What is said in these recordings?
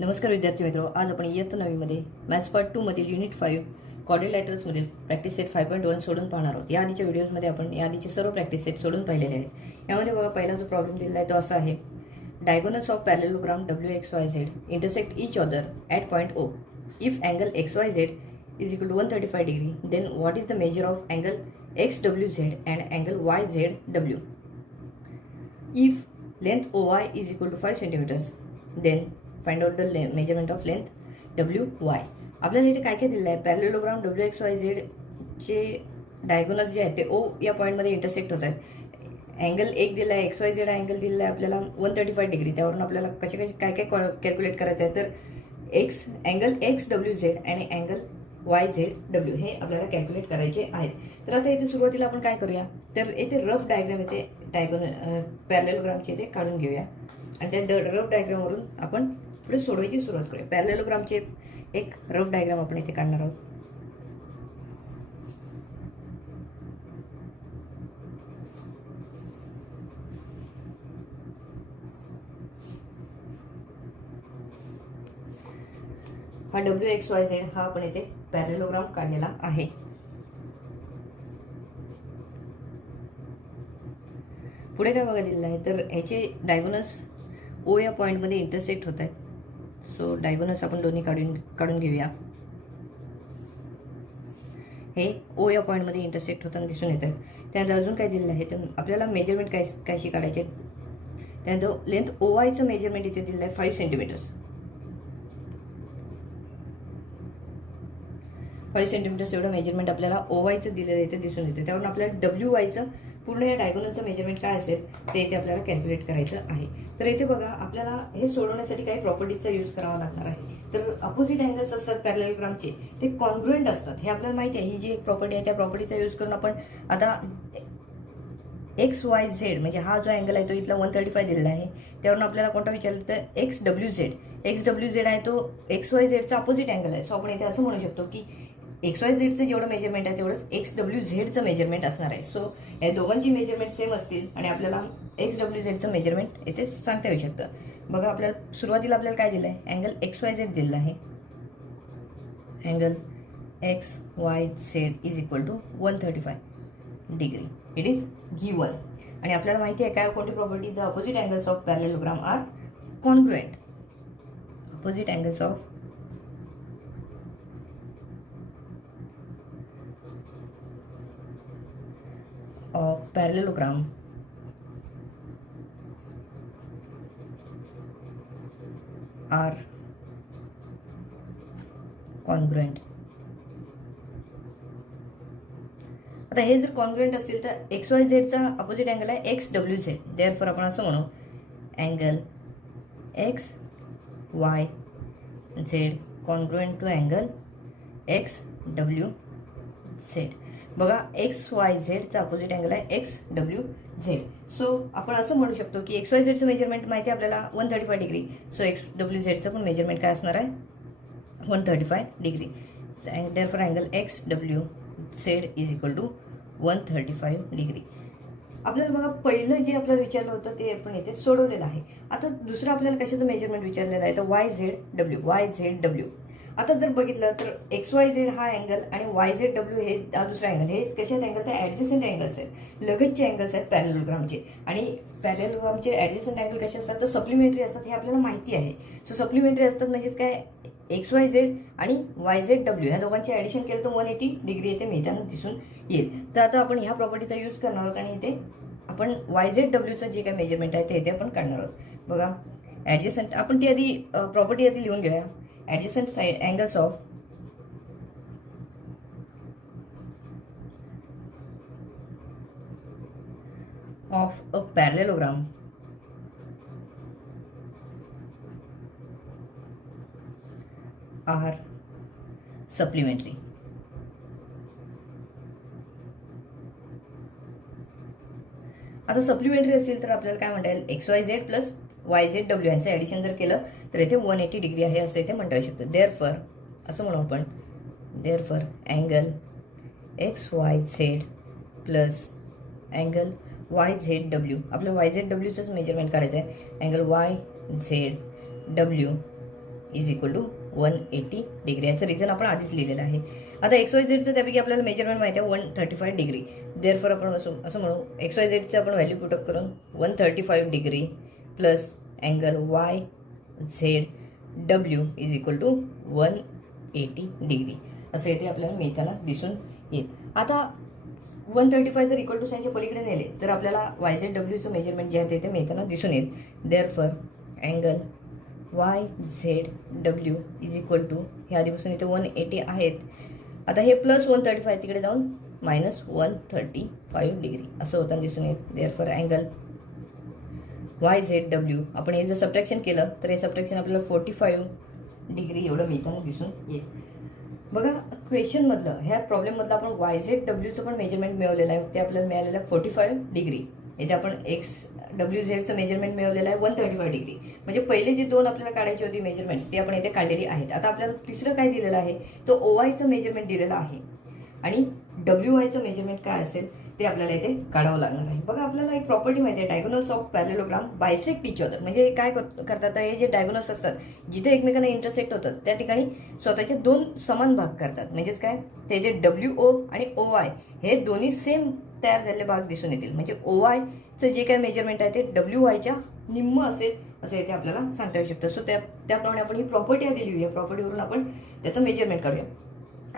नमस्कार विद्यार्थी मित्रो, आज आपण इयत्ता 9वी मध्ये मॅथ्स पार्ट 2 मधील युनिट 5 क्वाड्रिलॅटरल्स मधील प्रॅक्टिस सेट 5.1 सोडून पाहणार आहोत. या आधीच्या व्हिडिओजमध्ये आपण या आधीचे सर्व प्रॅक्टिस सेट सोडून पाहिलेले आहेत. यामध्ये बघा, पहिला जो प्रॉब्लेम दिलेला आहे तो असा आहे: diagonals of parallelogram WXYZ intersect each other at point O. If angle XYZ is equal to 135 degree, then what is the measure of angle XWZ and angle YZW? If length OY is equal to 5 centimeters, then find out the measurement of length WY. आपल्याला इथे काय काय दिलेलं आहे? पॅरेललोग्राम WXYZ चे diagonals जे आहेत ते O या पॉईंटमध्ये इंटरसेक्ट होत आहेत. अँगल एक दिला आहे, XYZ अँगल दिलेला आहे आपल्याला 135 डिग्री. त्यावरून आपल्याला कसे काय काय कॅल्क्युलेट करायचं आहे, तर अँगल XWZ आणि अँगल YZW हे आपल्याला कॅल्क्युलेट करायचे आहेत. तर आता इथे सुरुवातीला आपण काय करूया, तर इथे रफ डायग्राम इथे डायगोनल पॅरेललोग्रामचे इथे काढून घेऊया आणि त्या रफ डायग्रामवरून आपण पुढे सोडवायची सुरुवात करूया. पॅरेललोग्रामचे एक रफ डायग्राम आपण इथे काढणार आहोत. हा WXYZ हा आपण इथे पॅरेललोग्राम काढलेला आहे. पुढे काय बघा दिलेलं आहे, तर ह्याचे डायगोनल्स O या पॉईंटमध्ये इंटरसेक्ट होत आहेत. सो डायगोनल्स आपण दोन्ही काढून घेऊया. हे O या पॉईंटमध्ये इंटरसेक्ट होताना दिसून येत आहेत. त्यानंतर अजून काय दिलेलं आहे, तर आपल्याला मेजरमेंट कशी काढायचे. त्यानंतर लेंथ OYचं मेजरमेंट इथे दिलेलं आहे 5 सेंटीमीटर्स. 5 सेंटीमीटर्स एवढं मेजरमेंट आपल्याला OYचं दिलेलं इथे दिसून येते. त्यावरून आपल्याला WYचं पूर्ण या डायगोनलचं मेजरमेंट काय असेल ते इथे आपल्याला कॅल्क्युलेट करायचं आहे. तर इथे बघा, आपल्याला हे सोडवण्यासाठी काही प्रॉपर्टीजचा यूज करावा लागणार आहे. तर अपोजिट अँगल्स असतात पॅरेललोग्रामचे, ते कॉन्ग्रुएंट असतात. हे आपल्याला माहिती आहे. ही जी एक प्रॉपर्टी आहे त्या प्रॉपर्टीचा यूज करून आपण आता XYZ म्हणजे हा जो अँगल आहे तो इथला 135 दिलेला आहे. त्यावरून आपल्याला कोणता विचारलं, तर XWZ आहे तो XYZचा अपोजिट अँगल आहे. सो आपण इथे असं म्हणू शकतो की XYZचं जेवढं मेजरमेंट आहे तेवढंच XWZचं मेजरमेंट असणार आहे. सो या दोघांची मेजरमेंट सेम असतील आणि आपल्याला XWZचं मेजरमेंट इथे सांगता येऊ शकतं. बघा, आपल्याला सुरुवातीला आपल्याला काय दिलं आहे, अँगल XYZ दिलेला आहे. Angle XYZ is equal to 135 degree. It is given. आणि आपल्याला माहिती आहे काय, कोणती property, the opposite angles of parallelogram are congruent. Opposite angles of parallelogram are congruent. आता हे जर कॉन्ग्रुएंट असतील तर XYZचा अपोजिट अँगल आहे XWZ. देअरफॉर आपण असं म्हणू, angle XYZ congruent to angle XWZ. बघा, XYZचा अपोजिट अँगल आहे XWZ. सो आपण असं म्हणू शकतो की XYZचं मेजरमेंट माहिती आहे आपल्याला 135 डिग्री. सो XWZचं पण मेजरमेंट काय असणार आहे, 135 degree. Therefore angle XWZ is equal to 135 degree. आपल्याला बघा, पहिलं जे आपल्याला विचारलं होतं ते आपण इथे सोडवलेलं आहे. आता दुसरं आपल्याला कशाचं मेजरमेंट विचारलेलं आहे, तर YZW. आता जर बघितलं तर XYZ हा अँगल आणि YZW हे हा दुसरा अँगल, हे कशात अँगल, ते ॲडजस्टंट अँगल्स आहेत, लगतचे अँगल्स आहेत पॅरेललोग्रामचे. आणि पॅरेललोग्रामचे ॲडजस्टंट अँगल कसे असतात, तर सप्लिमेंटरी असतात. हे आपल्याला माहिती आहे. सो सप्लिमेंटरी असतात म्हणजेच काय, XYZ आणि YZW ह्या दोघांचे ॲडिशन केलं तर 180 डिग्री येथे मिळताना दिसून येईल. तर आता आपण ह्या प्रॉपर्टीचा यूज करणार आहोत आणि इथे आपण YZWचं जे काय मेजरमेंट आहे ते इथे आपण काढणार आहोत. बघा, ॲडजस्टंट आपण ती आधी प्रॉपर्टी आधी लिहून घेऊया. Adjacent side angles of a parallelogram are supplementary. आता सप्लिमेंटरी असतील तर आपल्याला काय म्हणता येईल, XYZ प्लस YZW यांचं ॲडिशन जर केलं तर इथे 180 डिग्री आहे असं इथे म्हणता येऊ शकतं. देअरफॉर असं म्हणू आपण, therefore angle XYZ plus angle YZW, आपलं YZWचंच मेजरमेंट काढायचं आहे. Angle YZW is equal to 180 degree. याचं रिझन आपण आधीच लिहिलेलं आहे. आता XYZचं त्यापैकी आपल्याला मेजरमेंट माहिती आहे 135 डिग्री. देअरफॉर आपण असं म्हणू XYZचं आपण व्हॅल्यू पुटअप करून 135 degree plus angle YZW is equal to 180 degree असं येथे आपल्याला मिळताना दिसून येईल. आता 135 जर इक्वल टू साईनच्या पलीकडे नेले तर आपल्याला YZWचं मेजरमेंट जे आहे ते मिळताना दिसून येईल. Therefore angle YZW is equal to हे आधीपासून इथे 180 आहेत. आता हे प्लस 135 तिकडे जाऊन मायनस 135 डिग्री असं होताना दिसून येईल. देअरफॉर अँगल YZW आपण हे जर सबट्रॅक्शन केलं तर हे सबट्रॅक्शन आपल्याला 45 डिग्री एवढं मिळताना दिसून येईल. बघा क्वेश्चनमधलं ह्या प्रॉब्लेममधलं आपण YZWचं पण मेजरमेंट मिळवलेलं आहे. ते आपल्याला मिळालेलं आहे 45 डिग्री. इथे आपण XWZचं मेजरमेंट मिळवलेलं आहे 135 डिग्री. म्हणजे पहिले जे दोन आपल्याला काढायची होती मेजरमेंट्स ती आपण इथे काढलेली आहेत. आता आपल्याला तिसरं काय दिलेलं आहे तो OYचं मेजरमेंट दिलेलं आहे आणि WYचं मेजरमेंट काय असेल ते आपल्याला इथे काढावं लागणार आहे. बघा आपल्याला एक प्रॉपर्टी माहिती आहे diagonals of parallelogram bisect each other. म्हणजे काय करतात हे जे डायगोनल्स असतात जिथे एकमेकांना इंटरसेक्ट होतात त्या ठिकाणी स्वतःचे दोन समान भाग करतात. म्हणजेच काय ते जे WO आणि OY हे दोन्ही सेम तयार झालेले भाग दिसून येतील. म्हणजे OYचं जे काय मेजरमेंट आहे ते WYच्या निम्म असेल असं इथे आपल्याला सांगता येऊ शकतं. सो त्याप्रमाणे आपण ही प्रॉपर्टी आधी लिहूया. प्रॉपर्टीवरून आपण त्याचं मेजरमेंट काढूया.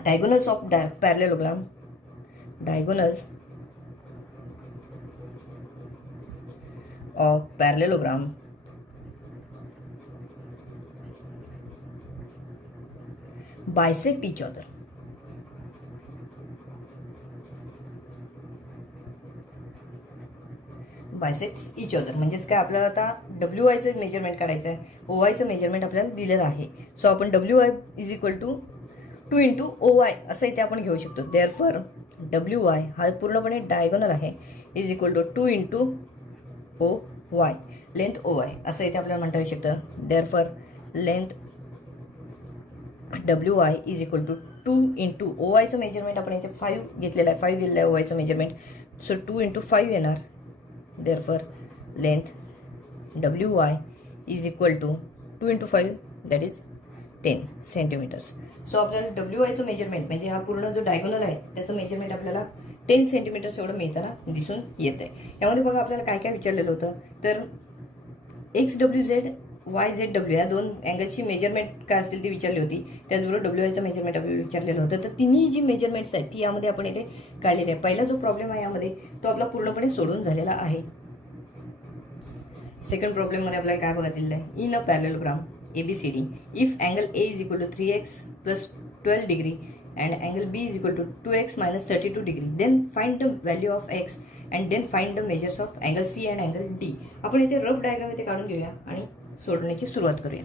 Diagonals of parallelogram diagonals of parallelogram bisect each other. Bisects each other म्हणजेच काय आपल्याला आता WYचं मेजरमेंट काढायचं आहे. OYचं मेजरमेंट आपल्याला दिलेलं आहे. सो आपण WY is equal to 2 into OY असं इथे आपण घेऊ शकतो. देअरफॉर WY हा पूर्णपणे डायगोनल आहे is equal to 2 into OY length OY असं इथे आपल्याला म्हणता येऊ शकतं. Therefore length WY is equal to 2 into OYचं मेजरमेंट आपण इथे 5 घेतलेलं आहे. 5 दिलेलं आहे OYचं मेजरमेंट. सो 2 इंटू 5 येणार. Therefore length WY is equal to 2 into 5 that is 10 centimetres. So आपल्याला WYचं मेजरमेंट म्हणजे हा पूर्ण जो डायगोनल आहे त्याचं मेजरमेंट आपल्याला 10 सेंटीमीटर्स एवढं मिळताना दिसून येत आहे. यामध्ये बघा आपल्याला काय काय विचारलेलं होतं तर XWZ YZW या दोन अँगलची मेजरमेंट काय असेल ती विचारली होती. त्याचबरोबर WYचं मेजरमेंट आपल्याला विचारलेलं होतं. तर तिन्ही जी मेजरमेंट्स आहेत ती यामध्ये आपण इथे काढलेली आहे. पहिला जो प्रॉब्लेम आहे यामध्ये तो आपला पूर्णपणे सोडून झालेला आहे. सेकंड प्रॉब्लेममध्ये आपल्याला काय बघा दिलेलं आहे in a parallelogram ABCD if angle A is equal to 3x plus 12 degree and angle B is equal to 2x minus 32 degree then find the value of x and then find the measures of angle C and angle D. आपण इथे rough diagram इथे काढून घेऊया आणि सोडण्याची सुरुवात करूया.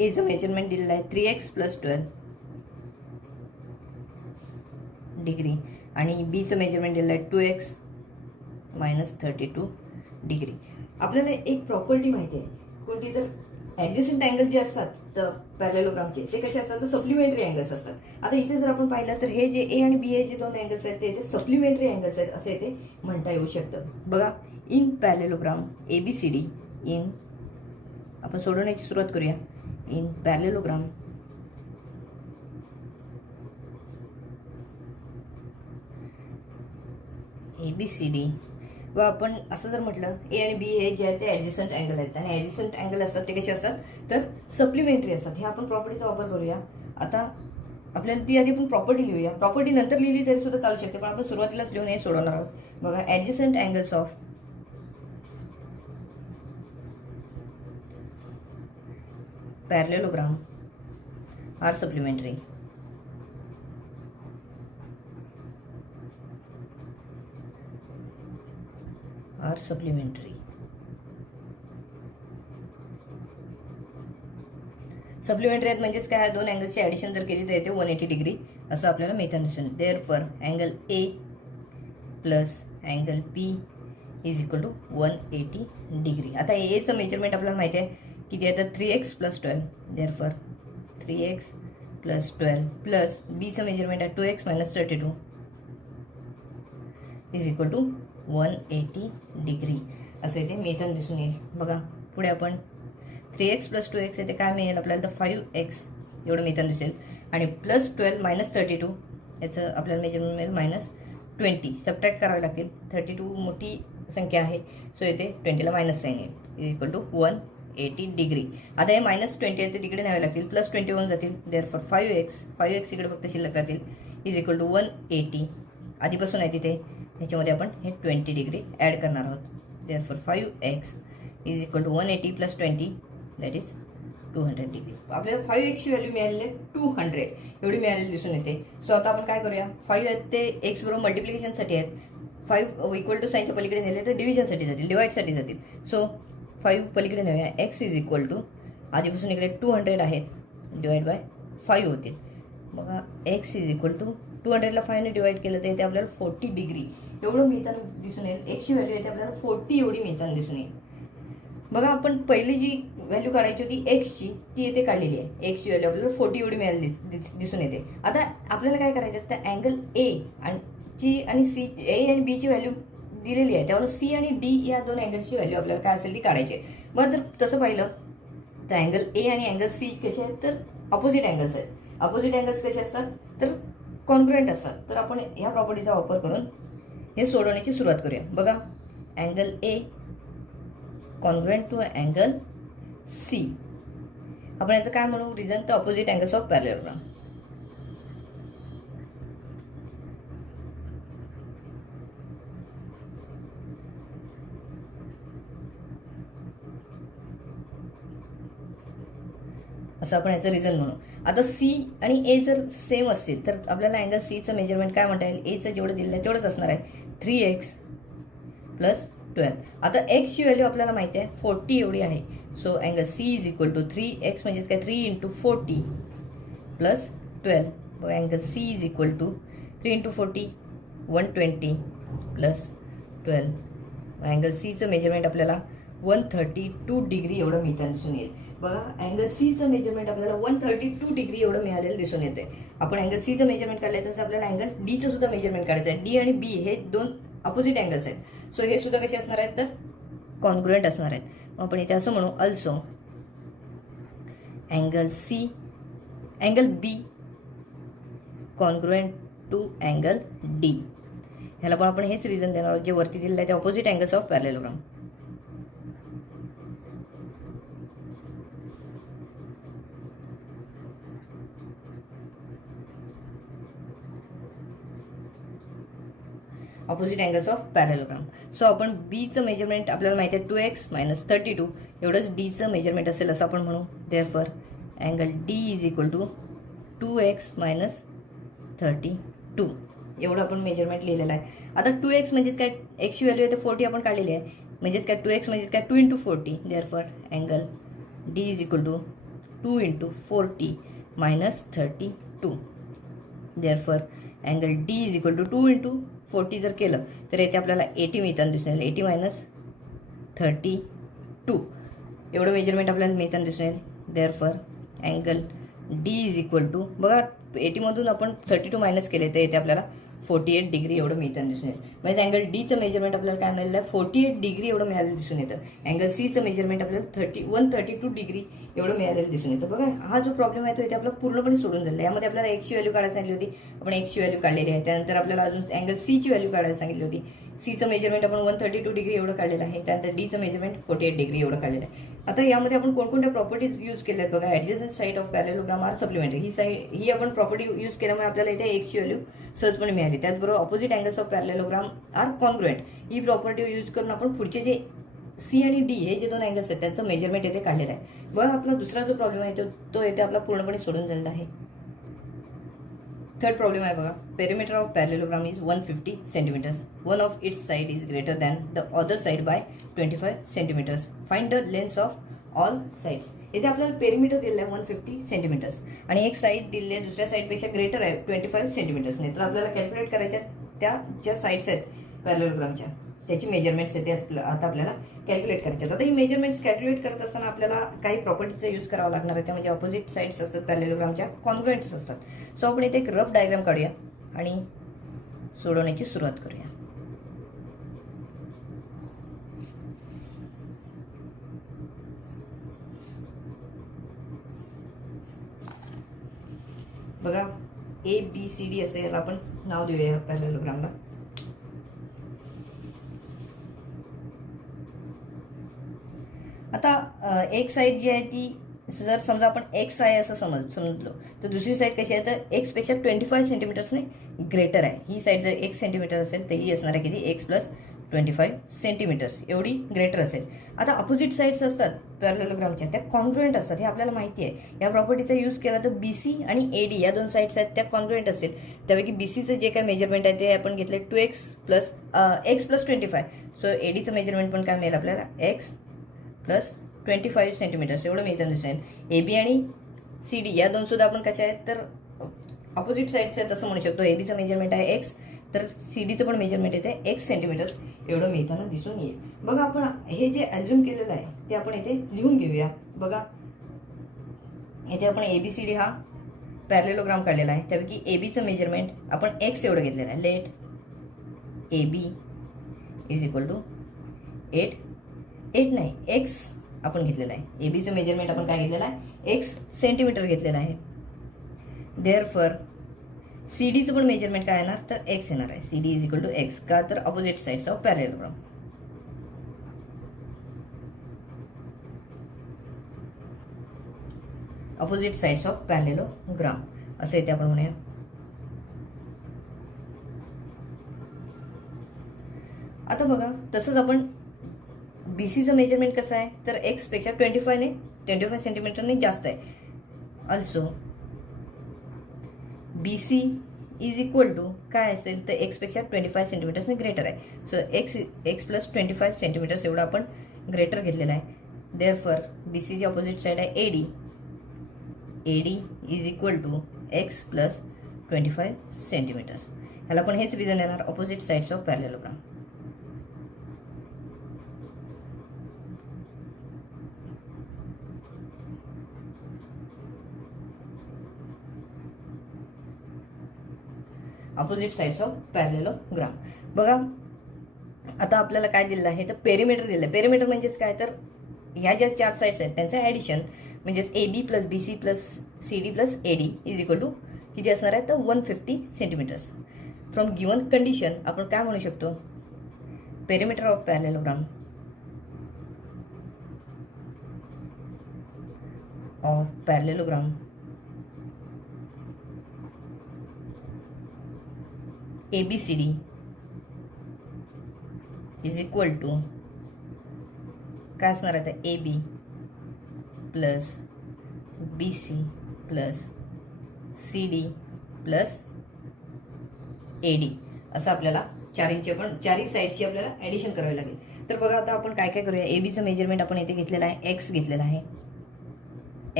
एचं मेजरमेंट दिलेलं आहे 3x प्लस 12 डिग्री आणि बीचं मेजरमेंट दिलेलं आहे 2x मायनस 32 डिग्री. आपल्याला एक प्रॉपर्टी माहिती आहे कोणती तर ॲडजस्टंट अँगल जे असतात तर पॅरेललोग्रामचे ते कसे असतात तर सप्लिमेंटरी अँगल्स असतात. आता इथे जर आपण पाहिलं तर हे जे A आणि B हे जे दोन अँगल्स आहेत ते सप्लिमेंटरी अँगल्स आहेत असे इथे म्हणता येऊ शकतं. बघा इन पॅरेललोग्राम ABCD इन आपण सोडवण्याची सुरुवात करूया. इन पॅरेललोग्राम ABCD व आपण असं जर म्हटलं A आणि B हे जे आहेत ते ॲडजस्टंट अँगल आहेत आणि ॲडजस्टंट अँगल असतात ते कसे असतात तर सप्लिमेंटरी असतात. हे आपण प्रॉपर्टीचा वापर करूया. आता आपल्याला ती आधी आपण प्रॉपर्टी लिहूया. प्रॉपर्टी नंतर लिहिली तरी सुद्धा चालू शकते पण आपण सुरुवातीलाच लिहून हे सोडवणार आहोत. बघा adjacent angles of parallelogram are supplementary. Supplementary आहेत म्हणजेच काय दोन अँगल्सची ॲडिशन जर केली तर येते 180 डिग्री असं आपल्याला मिळताना दिसून. Therefore angle A plus angle P is equal to 180 degree. आता एचं मेजरमेंट आपल्याला माहिती आहे किती आहे तर 3x + 12. Therefore 3x + 12 plus बीचं measurement आहे 2x - 32 is equal to 180 degree. असं इथे मेथड दिसून येईल. बघा पुढे आपण 3x + 2x येते काय मिळेल आपल्याला तर 5x एवढं मेथड दिसेल आणि +12 - 32 याचं आपल्याला मेजरमेंट मिळेल -20. सबट्रॅक्ट करावे लागतील. 32 मोठी संख्या आहे सो येते 20ला मायनस साईन येईल इज इक्वल टू 180 डिग्री. आता हे -20 आहे ते तिकडे न्यावे लागतील +20 होऊन जातील. देअरफॉर 5x इकडे फक्त शिल्लक राहतील इज इक्वल टू 180. आधीपासून आहे तिथे ह्याच्यामध्ये आपण हे 20 डिग्री ॲड करणार आहोत. Therefore 5x is equal to 180 + 20 that is 200 degree. आपल्याला 5x ची व्हॅल्यू मिळालेली आहे 200 एवढी मिळालेली दिसून येते. सो आता आपण काय करूया 5 आहेत ते x बरोबर मल्टिप्लिकेशनसाठी आहेत. 5 इक्वल टू साईनच्या पलीकडे नेले तर डिव्हिजनसाठी जातील डिवाईडसाठी जातील. सो 5 पलीकडे नेऊया x इज इक्वल टू आधीपासून इकडे 200 आहेत डिवाइड बाय 5 होतील. बघा x इज इक्वल टू 200ला 5ने डिवाइड केलं तर इथे आपल्याला 40 डिग्री एवढं मिळताना दिसून येईल. x ची व्हॅल्यू येते आपल्याला 40 एवढी मिळताना दिसून येईल. बघा आपण पहिली जी व्हॅल्यू काढायची होती एक्सची ती येथे काढलेली आहे. एक्सची व्हॅल्यू आपल्याला 40 एवढी मिळाली दिसून येते. आता आपल्याला काय करायचं तर अँगल ए आणि सी ए आणि बी ची व्हॅल्यू दिलेली आहे त्यावरून सी आणि डी या दोन अँगलची व्हॅल्यू आपल्याला काय असेल ती काढायची आहे. मग जर तसं पाहिलं तर अँगल ए आणि अँगल सी कसे आहेत तर अपोजिट अँगल्स आहेत. अपोजिट अँगल्स कसे असतात तर कॉन्ग्रुएंट असतात. तर आपण ह्या प्रॉपर्टीचा वापर करून हे सोडवण्याची सुरुवात करूया. बघा angle A congruent to angle C. आपण याचं काय म्हणू रिझन तर अपोजिट अँगल्स ऑफ पॅरलेलोग्राम. असं आपण याचं रिझन म्हणू. आता सी आणि ए जर सेम असतील तर आपल्याला अँगल सीचं मेजरमेंट काय म्हणता येईल एचं जेवढं दिलेलं आहे तेवढंच असणार आहे 3x + 12. आता x ची व्हॅल्यू आपल्याला माहिती आहे 40 एवढी आहे. So angle C is equal to 3x म्हणजेच काय 3 × 40 + 12. बघा angle C is equal to 3 × 40 120 + 12. Angle सीचं मेजरमेंट आपल्याला 132 डिग्री एवढं मिळताना दिसून येईल. बघा अँगल सीचं मेजरमेंट आपल्याला 132 डिग्री एवढं मिळालेलं दिसून येते. आपण अँगल सीचं मेजरमेंट काढलं तर आपल्याला अँगल डीचं सुद्धा मेजरमेंट काढायचं आहे. डी आणि बी हे दोन अपोजिट अँगल्स आहेत. सो हे सुद्धा कसे असणार आहेत तर कॉन्ग्रुएंट असणार आहेत. मग आपण इथे असं म्हणू also angle B congruent to angle D. ह्याला पण आपण हेच रिझन देणार आहोत जे वरती दिलेलं आहे ते opposite angles of parallelogram. Opposite angles of parallelogram. So आपण बीचं मेजरमेंट आपल्याला माहिती आहे 2x - 32 एवढंच डीचं मेजरमेंट असेल असं आपण म्हणू. Therefore angle D is equal to 2x - 32 एवढं आपण मेजरमेंट लिहिलेलं आहे. आता 2x म्हणजेच काय एक्सची व्हॅल्यू आहे तर 40 आपण काढलेली आहे म्हणजेच काय 2x म्हणजेच काय 2 × 40. Therefore angle D is equal to 2 × 40 - 32. Therefore angle D is equal to 2 × 40 जर केलं तर येथे आपल्याला 80 मिळताना दिसून येईल. 80 - 32 एवढं मेजरमेंट आपल्याला मिळताना दिसून येईल. Therefore angle D is equal to बघा 80 मधून आपण 32 मायनस केले तर येथे आपल्याला 48 डिग्री एवढं मिळताना दिसून येईल. म्हणजे अँगल डीचं मेजरमेंट आपल्याला काय मिळालं आहे 48 डिग्री एवढं मिळालेलं दिसून येतं. अँगल सीचं मेजरमेंट आपल्याला 132 डिग्री एवढं मिळालेलं दिसून येतं. बघा हा जो प्रॉब्लेम आहे तो इथे आपला पूर्णपणे सोडून झाला. यामध्ये आपल्याला एक्सची व्हॅल्यू काढायला सांगितली होती आपण एक्सची व्हॅल्यू काढलेली आहे. त्यानंतर आपल्याला अजून अँगल सीची व्हॅल्यू काढायला सांगितली होती. सीचं मेजरमेंट आपण 132 डिग्री एवढं काढलेलं आहे. त्यानंतर डीचं मेजरमेंट 48 डिग्री एवढं काढलेलं आहे. आता यामध्ये आपण कोणकोणत्या प्रॉपर्टीज यूज केल्या आहेत बघा. Adjacent side of parallelogram are supplementary ही आपण प्रॉपर्टी यूज केल्यामुळे आपल्याला इथे एक्सची व्हॅल्यू सहजपणे मिळाली. त्याचबरोबर opposite angles of parallelogram are congruent ही प्रॉपर्टी यूज करून आपण पुढचे जे सी आणि डी हे जे दोन अँगल्स आहेत त्याचं मेजरमेंट येथे काढलेलं आहे. बघा आपला दुसरा जो प्रॉब्लेम आहे तो येथे आपला पूर्णपणे सोडून झालेला आहे. थर्ड प्रॉब्लेम आहे बघा. Perimeter of parallelogram is 150 centimetres. One of its side is greater than the other side by 25 centimetres. Find the length of all sides. इथे आपल्याला पेरिमीटर दिलेलं आहे 150 सेंटीमीटर्स आणि एक साईड दिलेली आहे दुसऱ्या साईडपेक्षा ग्रेटर आहे 25 सेंटीमीटर्सने. तर आपल्याला कॅल्क्युलेट करायच्या त्या ज्या साईड्स आहेत पॅरलेलोग्रामच्या, त्याची मेजरमेंट्स आहेत ते आता आपल्याला कॅल्क्युलेट करायचे आहेत. आता ही मेजरमेंट्स कॅल्क्युलेट करत असताना आपल्याला काही प्रॉपर्टीचा यूज करावा लागणार आहे. त्या म्हणजे ऑपोजिट साईड्स असतात पॅरलेलोग्रामच्या, कॉन्ग्रुएंट्स असतात. सो आपण इथे एक रफ डायग्राम काढूया आणि सोडवण्याची सुरुवात करूया. बघा ABCD असं याला आपण नाव देऊया पॅरलेलोग्रामला. आता एक साईड जी आहे ती जर समजा आपण एक्स आहे असं समजलो तर दुसरी साईड कशी आहे तर एक्स पेक्षा 25 सेंटीमीटर्सने ग्रेटर आहे. ही साईड जर 1 सेंटीमीटर असेल तर ही असणार आहे किती एक्स प्लस 25 सेंटीमीटर्स एवढी ग्रेटर असेल. आता अपोजिट साईड्स असतात पॅरलेलोग्रामच्या त्या कॉन्ग्रुएंट असतात हे आपल्याला माहिती आहे. या प्रॉपर्टीचा यूज केला तर BC आणि AD या दोन साईड्स आहेत त्या कॉन्ग्रुएंट असतील. त्यापैकी BCचं जे काय मेजरमेंट आहे ते आपण घेतले 2x plus x plus 25. So ADचं मेजरमेंट पण काय मिळेल आपल्याला x प्लस 25 सेंटीमीटर्स एवढं मिळतं दिसेल. AB आणि CD या दोन सुद्धा आपण कशा आहेत तर अपोजिट साईड्स आहेत असं म्हणू शकतो. ABचं मेजरमेंट आहे x तर CDचं पण मेजरमेंट येते x सेंटीमीटर्स एवढं मिळताना दिसून येईल. बघा आपण हे जे ॲझ्युम केलेलं आहे ते आपण इथे लिहून घेऊया. बघा इथे आपण ABCD हा पॅरलेलोग्राम काढलेला आहे. त्यापैकी ABचं मेजरमेंट आपण x एवढं घेतलेलं आहे. Let AB is equal to 8 नाही x आपण घेतलेला आहे. ABचं मेजरमेंट आपण काय घेतलेलं आहे x सेंटीमीटर घेतलेलं आहे. देअरफॉर CDचं पण मेजरमेंट काय येणार तर x येणार आहे. CD is equal to x का तर opposite sides of parallelogram. Opposite sides of parallelogram असं इथे आपण म्हणूया. आता बघा तसंच आपण BCचं मेजरमेंट कसं आहे तर x पेक्षा 25 सेंटीमीटरने जास्त आहे. Also BC is equal to काय असेल तर x पेक्षा 25 सेंटीमीटर्सने ग्रेटर आहे. सो x प्लस 25 सेंटीमीटर्स एवढा आपण ग्रेटर घेतलेला आहे. देअरफॉर BCची ऑपोजिट साईड आहे AD is equal to x plus 25 centimetres. ह्याला पण हेच रिझन येणार opposite sides of parallelogram. Opposite sides of parallelogram. बघा आता आपल्याला काय दिलेलं आहे तर पेरिमीटर दिलेलं आहे. पेरिमीटर म्हणजेच काय तर ह्या ज्या चार साइड्स आहेत त्यांचं ॲडिशन म्हणजेच AB plus BC plus CD plus AD is equal to किती असणार आहे तर 150 सेंटीमीटर्स. फ्रॉम गिवन कंडिशन आपण काय म्हणू शकतो perimeter of parallelogram ABCD is equal to काय असणार आहे तर AB plus BC plus CD plus AD असं आपल्याला चारही साईडची आपल्याला ॲडिशन करावी लागेल. तर बघा आता आपण काय काय करूया. ABचं मेजरमेंट आपण इथे घेतलेलं आहे x घेतलेला आहे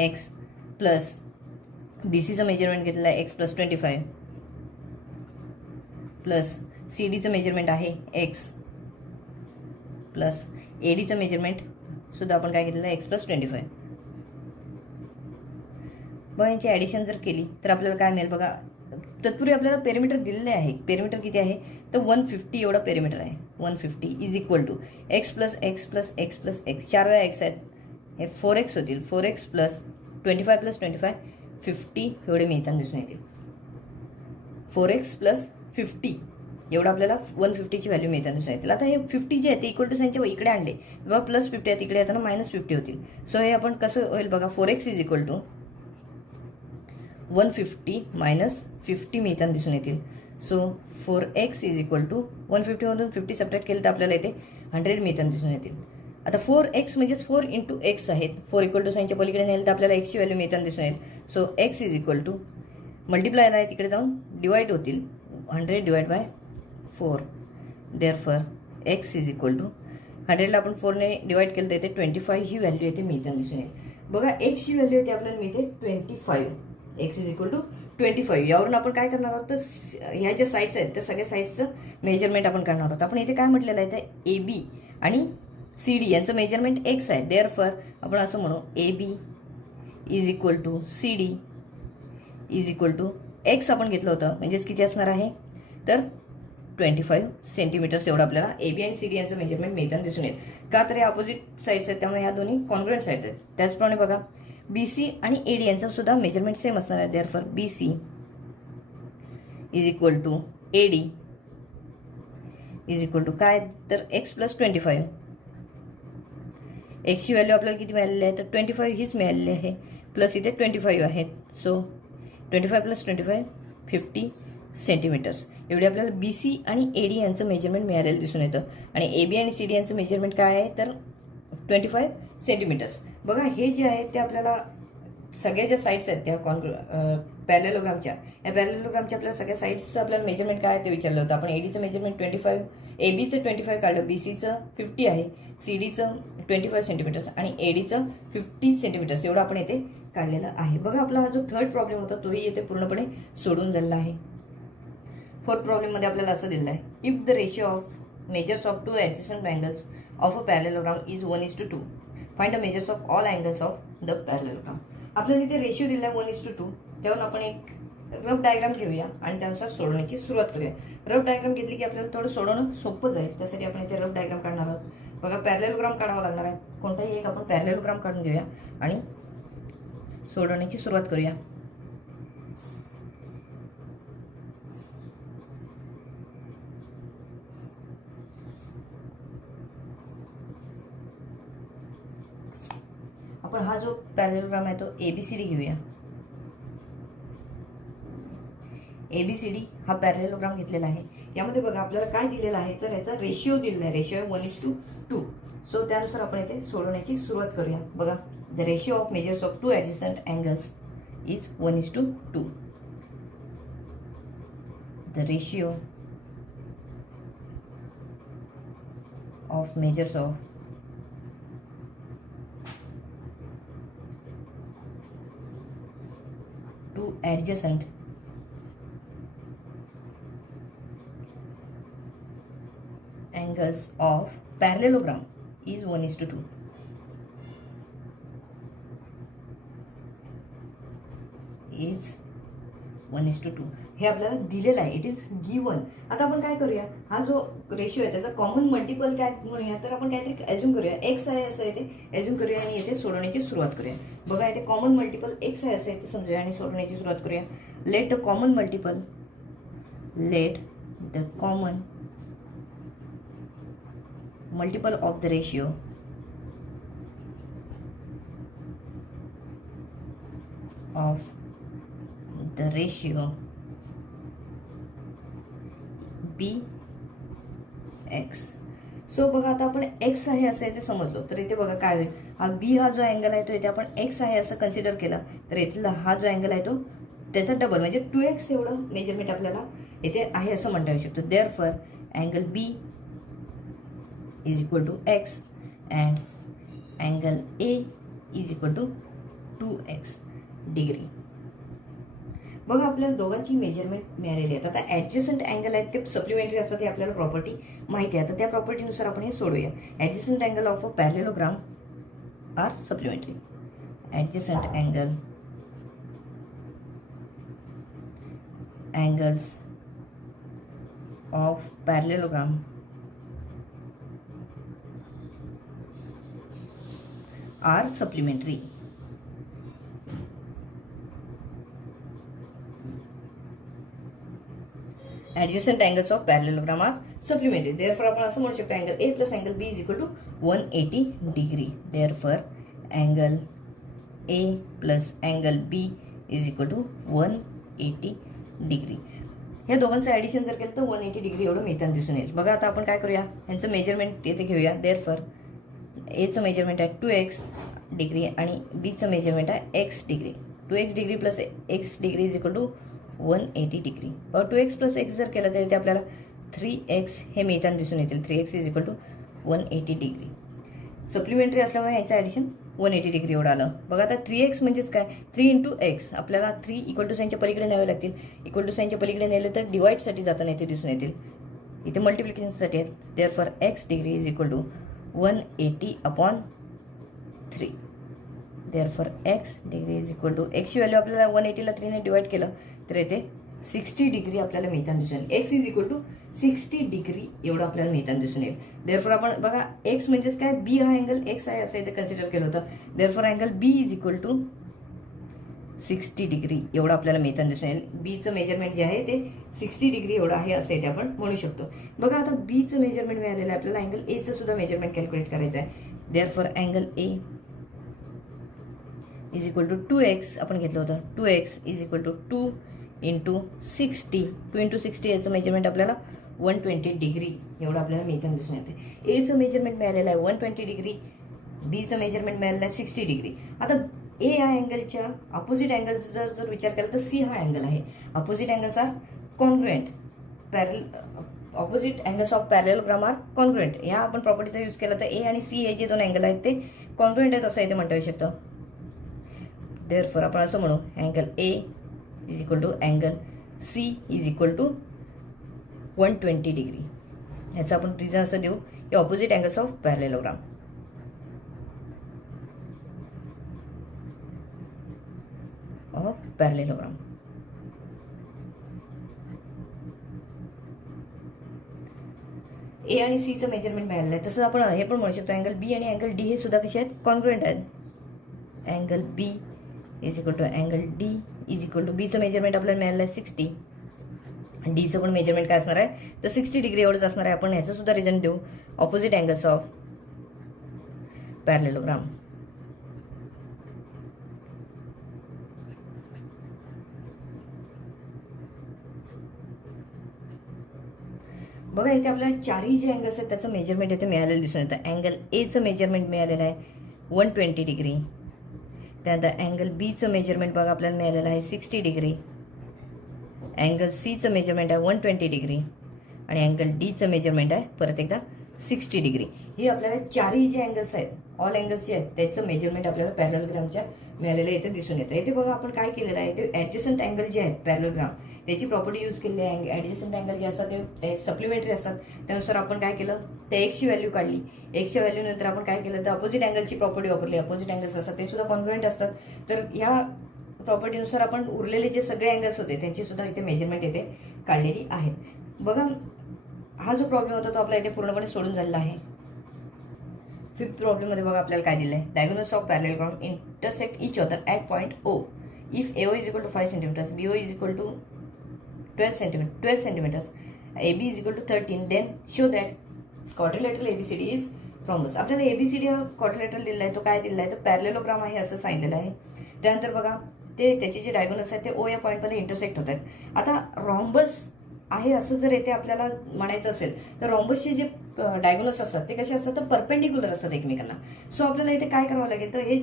x प्लस BCचं मेजरमेंट घेतलेलं आहे x प्लस 25 प्लस CDचं मेजरमेंट आहे x प्लस ADचं मेजरमेंट सुद्धा आपण काय घेतलेलं आहे x प्लस 25. बघा यांची ॲडिशन जर केली तर आपल्याला काय मिळेल बघा. तत्पूर्वी आपल्याला पेरिमीटर दिलेले आहे. पेरिमीटर किती आहे तर 150 एवढा पेरिमीटर आहे. 150 is equal to x plus x plus x plus x 4 वेळा x आहेत हे 4x होतील. 4x प्लस 25 प्लस 25 50 एवढे मिळताना दिसून येतील. 4x प्लस 50 एवढं आपल्याला 150ची व्हॅल्यू मिळताना दिसून येतील. आता हे 50 जे आहे ते इक्वल टू साईनच्या इकडे आणले बघा प्लस 50 आहे तिकडे येताना -50 होतील. सो हे आपण कसं होईल बघा 4x is equal to 150 minus 50 मिळताना दिसून येतील. So 4x is equal to 150 मधून 50 सबट्रॅक्ट केलं तर आपल्याला इथे 100 मिळताना दिसून येतील. आता 4x म्हणजेच 4 इंटू x आहेत. 4 इक्वल टू साईनच्या पलीकडे नेलं तर आपल्याला x ची व्हॅल्यू मिळताना दिसून येईल. So x is equal to मल्टिप्लायला आहे तिकडे जाऊन डिवाइड होतील 100 divide by 4. Therefore x is equal to 100ला आपण 4ने डिवाइड केलं तर इथे 25 ही व्हॅल्यू येते मिळताना दिसून येईल. बघा x ची व्हॅल्यू येते आपल्याला मिळते 25. x इज इक्वल टू 25 यावरून आपण काय करणार आहोत, तर ह्या ज्या साईड्स आहेत त्या सगळ्या साईड्सचं मेजरमेंट आपण करणार आहोत. आपण इथे काय म्हटलेलं आहे, तर AB आणि CD यांचं मेजरमेंट एक्स आहे. देअरफॉर आपण असं म्हणू AB is equal to CD is equal to x आपण घेतलं होतं, म्हणजेच किती असणार आहे, तर 25 सेंटीमीटर्स एवढं आपल्याला AB आणि CD यांचं मेजरमेंट मिळताना दिसून येईल. का तर हे अपोजिट साईड्स आहेत, त्यामुळे ह्या दोन्ही कॉन्ग्रुएंट साईड्स आहेत. त्याचप्रमाणे बघा BC आणि AD यांचं सुद्धा मेजरमेंट सेम असणार आहे. Therefore BC is equal to AD is equal to काय, तर एक्स प्लस 25. एक्सची व्हॅल्यू आपल्याला किती मिळालेली आहे, तर 25 हीच मिळालेली आहे, प्लस इथे 25 आहेत. सो 25 प्लस 25 50 सेंटीमीटर्स एवढे आपल्याला BC आणि AD यांचं मेजरमेंट मिळालेलं दिसून येतं. आणि AB आणि CD यांचं मेजरमेंट काय आहे, तर 25 सेंटीमीटर्स. बघा हे जे आहे ते आपल्याला सगळ्या ज्या साईड्स आहेत त्या पॅरेललोग्रामच्या, या पॅरेललोग्रामच्या आपल्याला सगळ्या साईड्सचं आपल्याला मेजरमेंट काय आहे ते विचारलं होतं. आपण ADचं मेजरमेंट 25, ABचं 25 काढलं, BCचं 50 आहे, CDचं 25 सेंटीमीटर्स आणि ADचं 50 सेंटीमीटर्स एवढं आपण इथे काढलेलं आहे. बघा आपला हा जो थर्ड प्रॉब्लेम होता तोही येथे पूर्णपणे सोडून झालेला आहे. फोर्थ प्रॉब्लेममध्ये आपल्याला असं दिलेलं आहे, if the ratio of measures of two adjacent angles of a parallelogram is 1:2, find the measures of all angles of the parallelogram. आपल्याला इथे रेशिओ दिला आहे 1:2, त्यावरून आपण एक रफ डायग्राम घेऊया आणि त्यानुसार सोडवण्याची सुरुवात करूया. रफ डायग्राम घेतली की आपल्याला थोडं सोडवणं सोपं जाईल, त्यासाठी आपण इथे रफ डायग्राम काढणार आहोत. बघा पॅरेललोग्राम काढावा लागणार आहे, कोणताही एक आपण पॅरेललोग्राम काढून घेऊया आणि सोडवण्याची सुरुवात करूया. आपण हा जो पॅरेललोग्राम आहे तो ABCD घेऊया. ABCD हा पॅरेललोग्राम घेतलेला आहे. यामध्ये बघा आपल्याला काय दिलेलं आहे, तर याचा रेशिओ दिलेला आहे, रेशिओ आहे 1:2. सो त्यानुसार आपण इथे सोडवण्याची सुरुवात करूया. बघा the ratio of measures of two adjacent angles is 1:2. The ratio of measures of two adjacent angles of parallelogram is 1:2. is 1:2 हे आपल्याला दिलेलं आहे, इट इज गिवन. आता आपण काय करूया, हा जो रेशिओ आहे त्याचा कॉमन मल्टिपल काय म्हणूया, तर आपण काहीतरी ॲज्युम करूया, एक्स आहे असं इथे ॲज्युम करूया आणि इथे सोडवण्याची सुरुवात करूया. बघा इथे कॉमन मल्टिपल एक्स आहे असं इथे समजूया आणि सोडवण्याची सुरुवात करूया. Let the common multiple of the ratio of the ratio BX. So बघा आता आपण एक्स आहे असं इथे समजलो, तर इथे बघा काय होईल, हा B हा जो अँगल आहे तो इथे आपण एक्स आहे असं कन्सिडर केला, तर इथला हा जो अँगल आहे तो त्याचा डबल म्हणजे 2x एवढं मेजरमेंट आपल्याला इथे आहे असं म्हणता येऊ शकतो. Therefore angle B is equal to x and angle A is equal to 2x degree. बघा आपल्याला दोघांची मेजरमेंट मिळालेली आहेत. आता ॲडजस्टंट अँगल आहेत ते सप्लिमेंटरी असतात, हे आपल्याला प्रॉपर्टी माहिती आहे. आता त्या प्रॉपर्टीनुसार आपण हे सोडूया. Adjacent angle of a parallelogram are supplementary. Adjacent angles of parallelogram are supplementary. Adjacent angles of parallelogram are supplementary. Therefore आपण असं म्हणू शकतो angle A plus angle B is equal to 180 degree. Therefore angle A plus angle B is equal to 180 degree. या दोघांचं addition जर केलं तर 180 degree एवढं मिळताना दिसून येईल. बघा आता आपण काय करूया, यांचं मेजरमेंट येथे घेऊया. Therefore Aचं मेजरमेंट आहे 2x डिग्री आणि Bचं मेजरमेंट आहे x degree. 2x degree plus x degree is equal to 180 degree. 2x plus x जर केलं तरी ते आपल्याला 3x हे मिळताना दिसून येतील. 3x is equal to 180 degree. Supplementary असल्यामुळे याचं ॲडिशन 180 डिग्री एवढं आलं. बघा आता 3x म्हणजेच काय, 3 इंटू एक्स. आपल्याला 3 इक्वल टू साईनच्या पलीकडे न्यावे लागतील. इक्वल टू साईनच्या पलीकडे नेले तर डिवाईडसाठी जाताना इथे दिसून येतील. इथे मल्टिप्लिकेशनसाठी आहेत. Therefore x degree is equal to 180 upon 3. Therefore x degree is equal to एक्सची व्हॅल्यू आपल्याला 180ला 3ने डिवाइड केलं तर इथे 60 डिग्री आपल्याला मिळताना दिसून येईल. X is equal to 60 degree एवढं आपल्याला मिळताना दिसून येईल. देअरफॉर आपण बघा एक्स म्हणजेच काय, बी हा अँगल एक्स आहे असं इथे कन्सिडर केलं होतं. Therefore angle B is equal to 60 degree एवढं आपल्याला मिळताना दिसून येईल. बीचं मेजरमेंट जे आहे ते 60 डिग्री एवढं आहे असं इथे आपण म्हणू शकतो. बघा आता बीचं मेजरमेंट मिळालेलं आहे आपल्याला. अँगल एचं सुद्धा मेजरमेंट कॅल्क्युलेट करायचं आहे. Therefore angle A is equal to 2x आपण घेतलं होतं. 2x is equal to 2 into 60. 2 into 60 याचं मेजरमेंट आपल्याला 120 डिग्री एवढं आपल्याला मिळताना दिसून येते. एचं मेजरमेंट मिळालेलं आहे 120 डिग्री. बीचं मेजरमेंट मिळालेलं आहे 60 डिग्री. आता ए या अँगलच्या अपोजिट अँगलचा जर विचार केला तर सी हा अँगल आहे. Opposite angles are congruent. Opposite angles of parallelogram are congruent. ह्या आपण प्रॉपर्टीचा यूज केला तर ए आणि सी हे जे दोन अँगल आहेत ते कॉन्ग्रुएंट आहेत असं इथे म्हणता येऊ शकतं. देअरफॉर आपण असं म्हणू angle A is equal to angle C is equal to 120 degree. याचं आपण रिझन असं देऊ की opposite angles of parallelogram. Parallelogram. A आणि सीचं मेजरमेंट मिळालेलं आहे. तसंच आपण हे पण म्हणू शकतो अँगल बी आणि अँगल डी हे सुद्धा कसे आहेत, कॉन्ग्रुएंट आहेत. Angle B is equal to angle D is equal to बीचं मेजरमेंट आपल्याला मिळालं आहे 60. डीचं पण मेजरमेंट काय असणार आहे तर 60 डिग्री एवढंच असणार आहे. आपण ह्याचं सुद्धा रिझन देऊ ऑपोजिट अँगल्स ऑफ पॅरेललोग्राम. बघा इथे आपल्याला चारही जे अँगल्स आहेत त्याचं मेजरमेंट इथे मिळालेलं दिसून येतं. अँगल एचं मेजरमेंट मिळालेलं आहे 120 डिग्री. त्यानंतर अँगल बीचं मेजरमेंट बघा आपल्याला मिळालेलं आहे 60 डिग्री. अँगल सीचं मेजरमेंट आहे 120 डिग्री आणि अँगल डीचं मेजरमेंट आहे परत एकदा 60 डिग्री. हे आपल्याला चारही जे अँगल्स आहेत, ऑल अँगल्स जे आहेत त्याचं मेजरमेंट आपल्याला पॅरेललोग्रामच्या मिळालेलं इथे दिसून येतं. इथे बघा आपण काय केलेलं आहे ते ॲडजस्टंट अँगल जे आहेत पॅरेललोग्राम त्याची प्रॉपर्टी यूज केलेली आहे. ॲडजस्टंट अँगल जे असतात ते सप्लिमेंटरी असतात. त्यानुसार आपण काय केलं ते एक्सची व्हॅल्यू काढली. एक्सच्या व्हॅल्यू नंतर आपण काय केलं तर अपोजिट अँगलची प्रॉपर्टी वापरली. अपोजिट अँगल्स असतात ते सुद्धा कॉन्ग्रुएंट असतात. तर ह्या प्रॉपर्टीनुसार आपण उरलेले जे सगळे अँगल्स होते त्यांची सुद्धा इथे मेजरमेंट इथे काढलेली आहेत. बघा हा जो प्रॉब्लेम होता तो आपला इथे पूर्णपणे सोडून झालेला आहे. फिफ्थ प्रॉब्लेममध्ये बघा आपल्याला काय दिलं आहे, diagonals of parallelogram intersect each other at point O. If AO is equal to 5 centimetres, BO is equal to 12 centimetres, AB is equal to 13, then show that quadrilateral ABCD is rhombus. आपल्याला ABCD हा quadrilateral दिलेला आहे. तो काय दिलेला आहे तर पॅरेललोग्राम आहे असं सांगितलेलं आहे. त्यानंतर बघा ते त्याचे जे डायगोनल्स आहेत ते O या पॉईंटमध्ये इंटरसेक्ट होत आहेत. आता रॉम्बस आहे असं जर येथे आपल्याला म्हणायचं असेल तर रॉम्बसचे जे डायगोनल्स असतात ते कसे असतात तर परपेंडिक्युलर असतात एकमेकांना. सो आपल्याला इथे काय करावं लागेल तर हे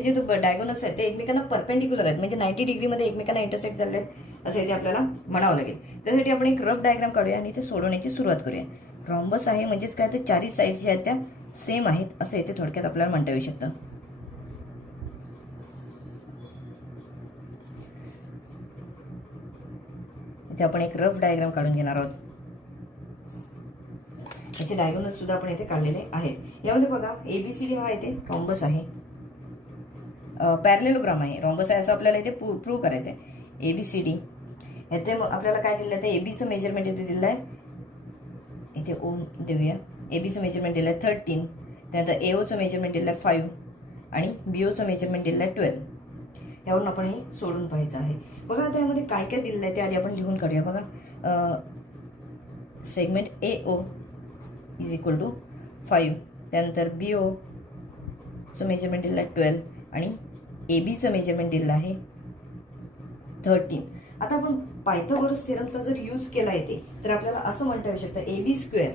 जे डायगोनल्स आहेत ते एकमेकांना परपेंडिक्युलर आहेत म्हणजे 90 डिग्रीमध्ये एकमेकांना इंटरसेक्ट झाले आहेत असं इथे आपल्याला म्हणावं लागेल. त्यासाठी आपण एक रफ डायग्राम काढूया आणि ते सोडवण्याची सुरुवात करूया. रॉम्बस आहे म्हणजेच काय तर चारही साईड ज्या आहेत त्या सेम आहेत असं इथे थोडक्यात आपल्याला म्हणता येऊ शकतं. इथे आपण एक रफ डायग्राम काढून घेणार आहोत. याचे डायगोनल सुद्धा आपण इथे काढलेले आहेत. यामध्ये बघा ABCD हा इथे रॉम्बस आहे, पॅरेललोग्राम आहे, रॉम्बस आहे असं आपल्याला इथे प्रूव्ह करायचं आहे. ABCD याचे आपल्याला काय दिलं आहे ABचं मेजरमेंट इथे दिलं आहे. इथे O देऊया. ABचं मेजरमेंट दिलं आहे 13, त्यानंतर AOचं मेजरमेंट दिलं आहे 5 आणि BOचं मेजरमेंट दिलं आहे 12. यावरून आपण हे सोडून पाहायचं आहे. बघा आता यामध्ये काय काय दिलेलं आहे ते आधी आपण लिहून काढूया. बघा segment AO is equal to 5, त्यानंतर BOचं मेजरमेंट दिलं आहे 12 आणि ABचं मेजरमेंट दिलं आहे 13. आता आपण पायथागोरस थेरमचा जर यूज केला येते तर आपल्याला असं म्हणता येऊ शकतं AB square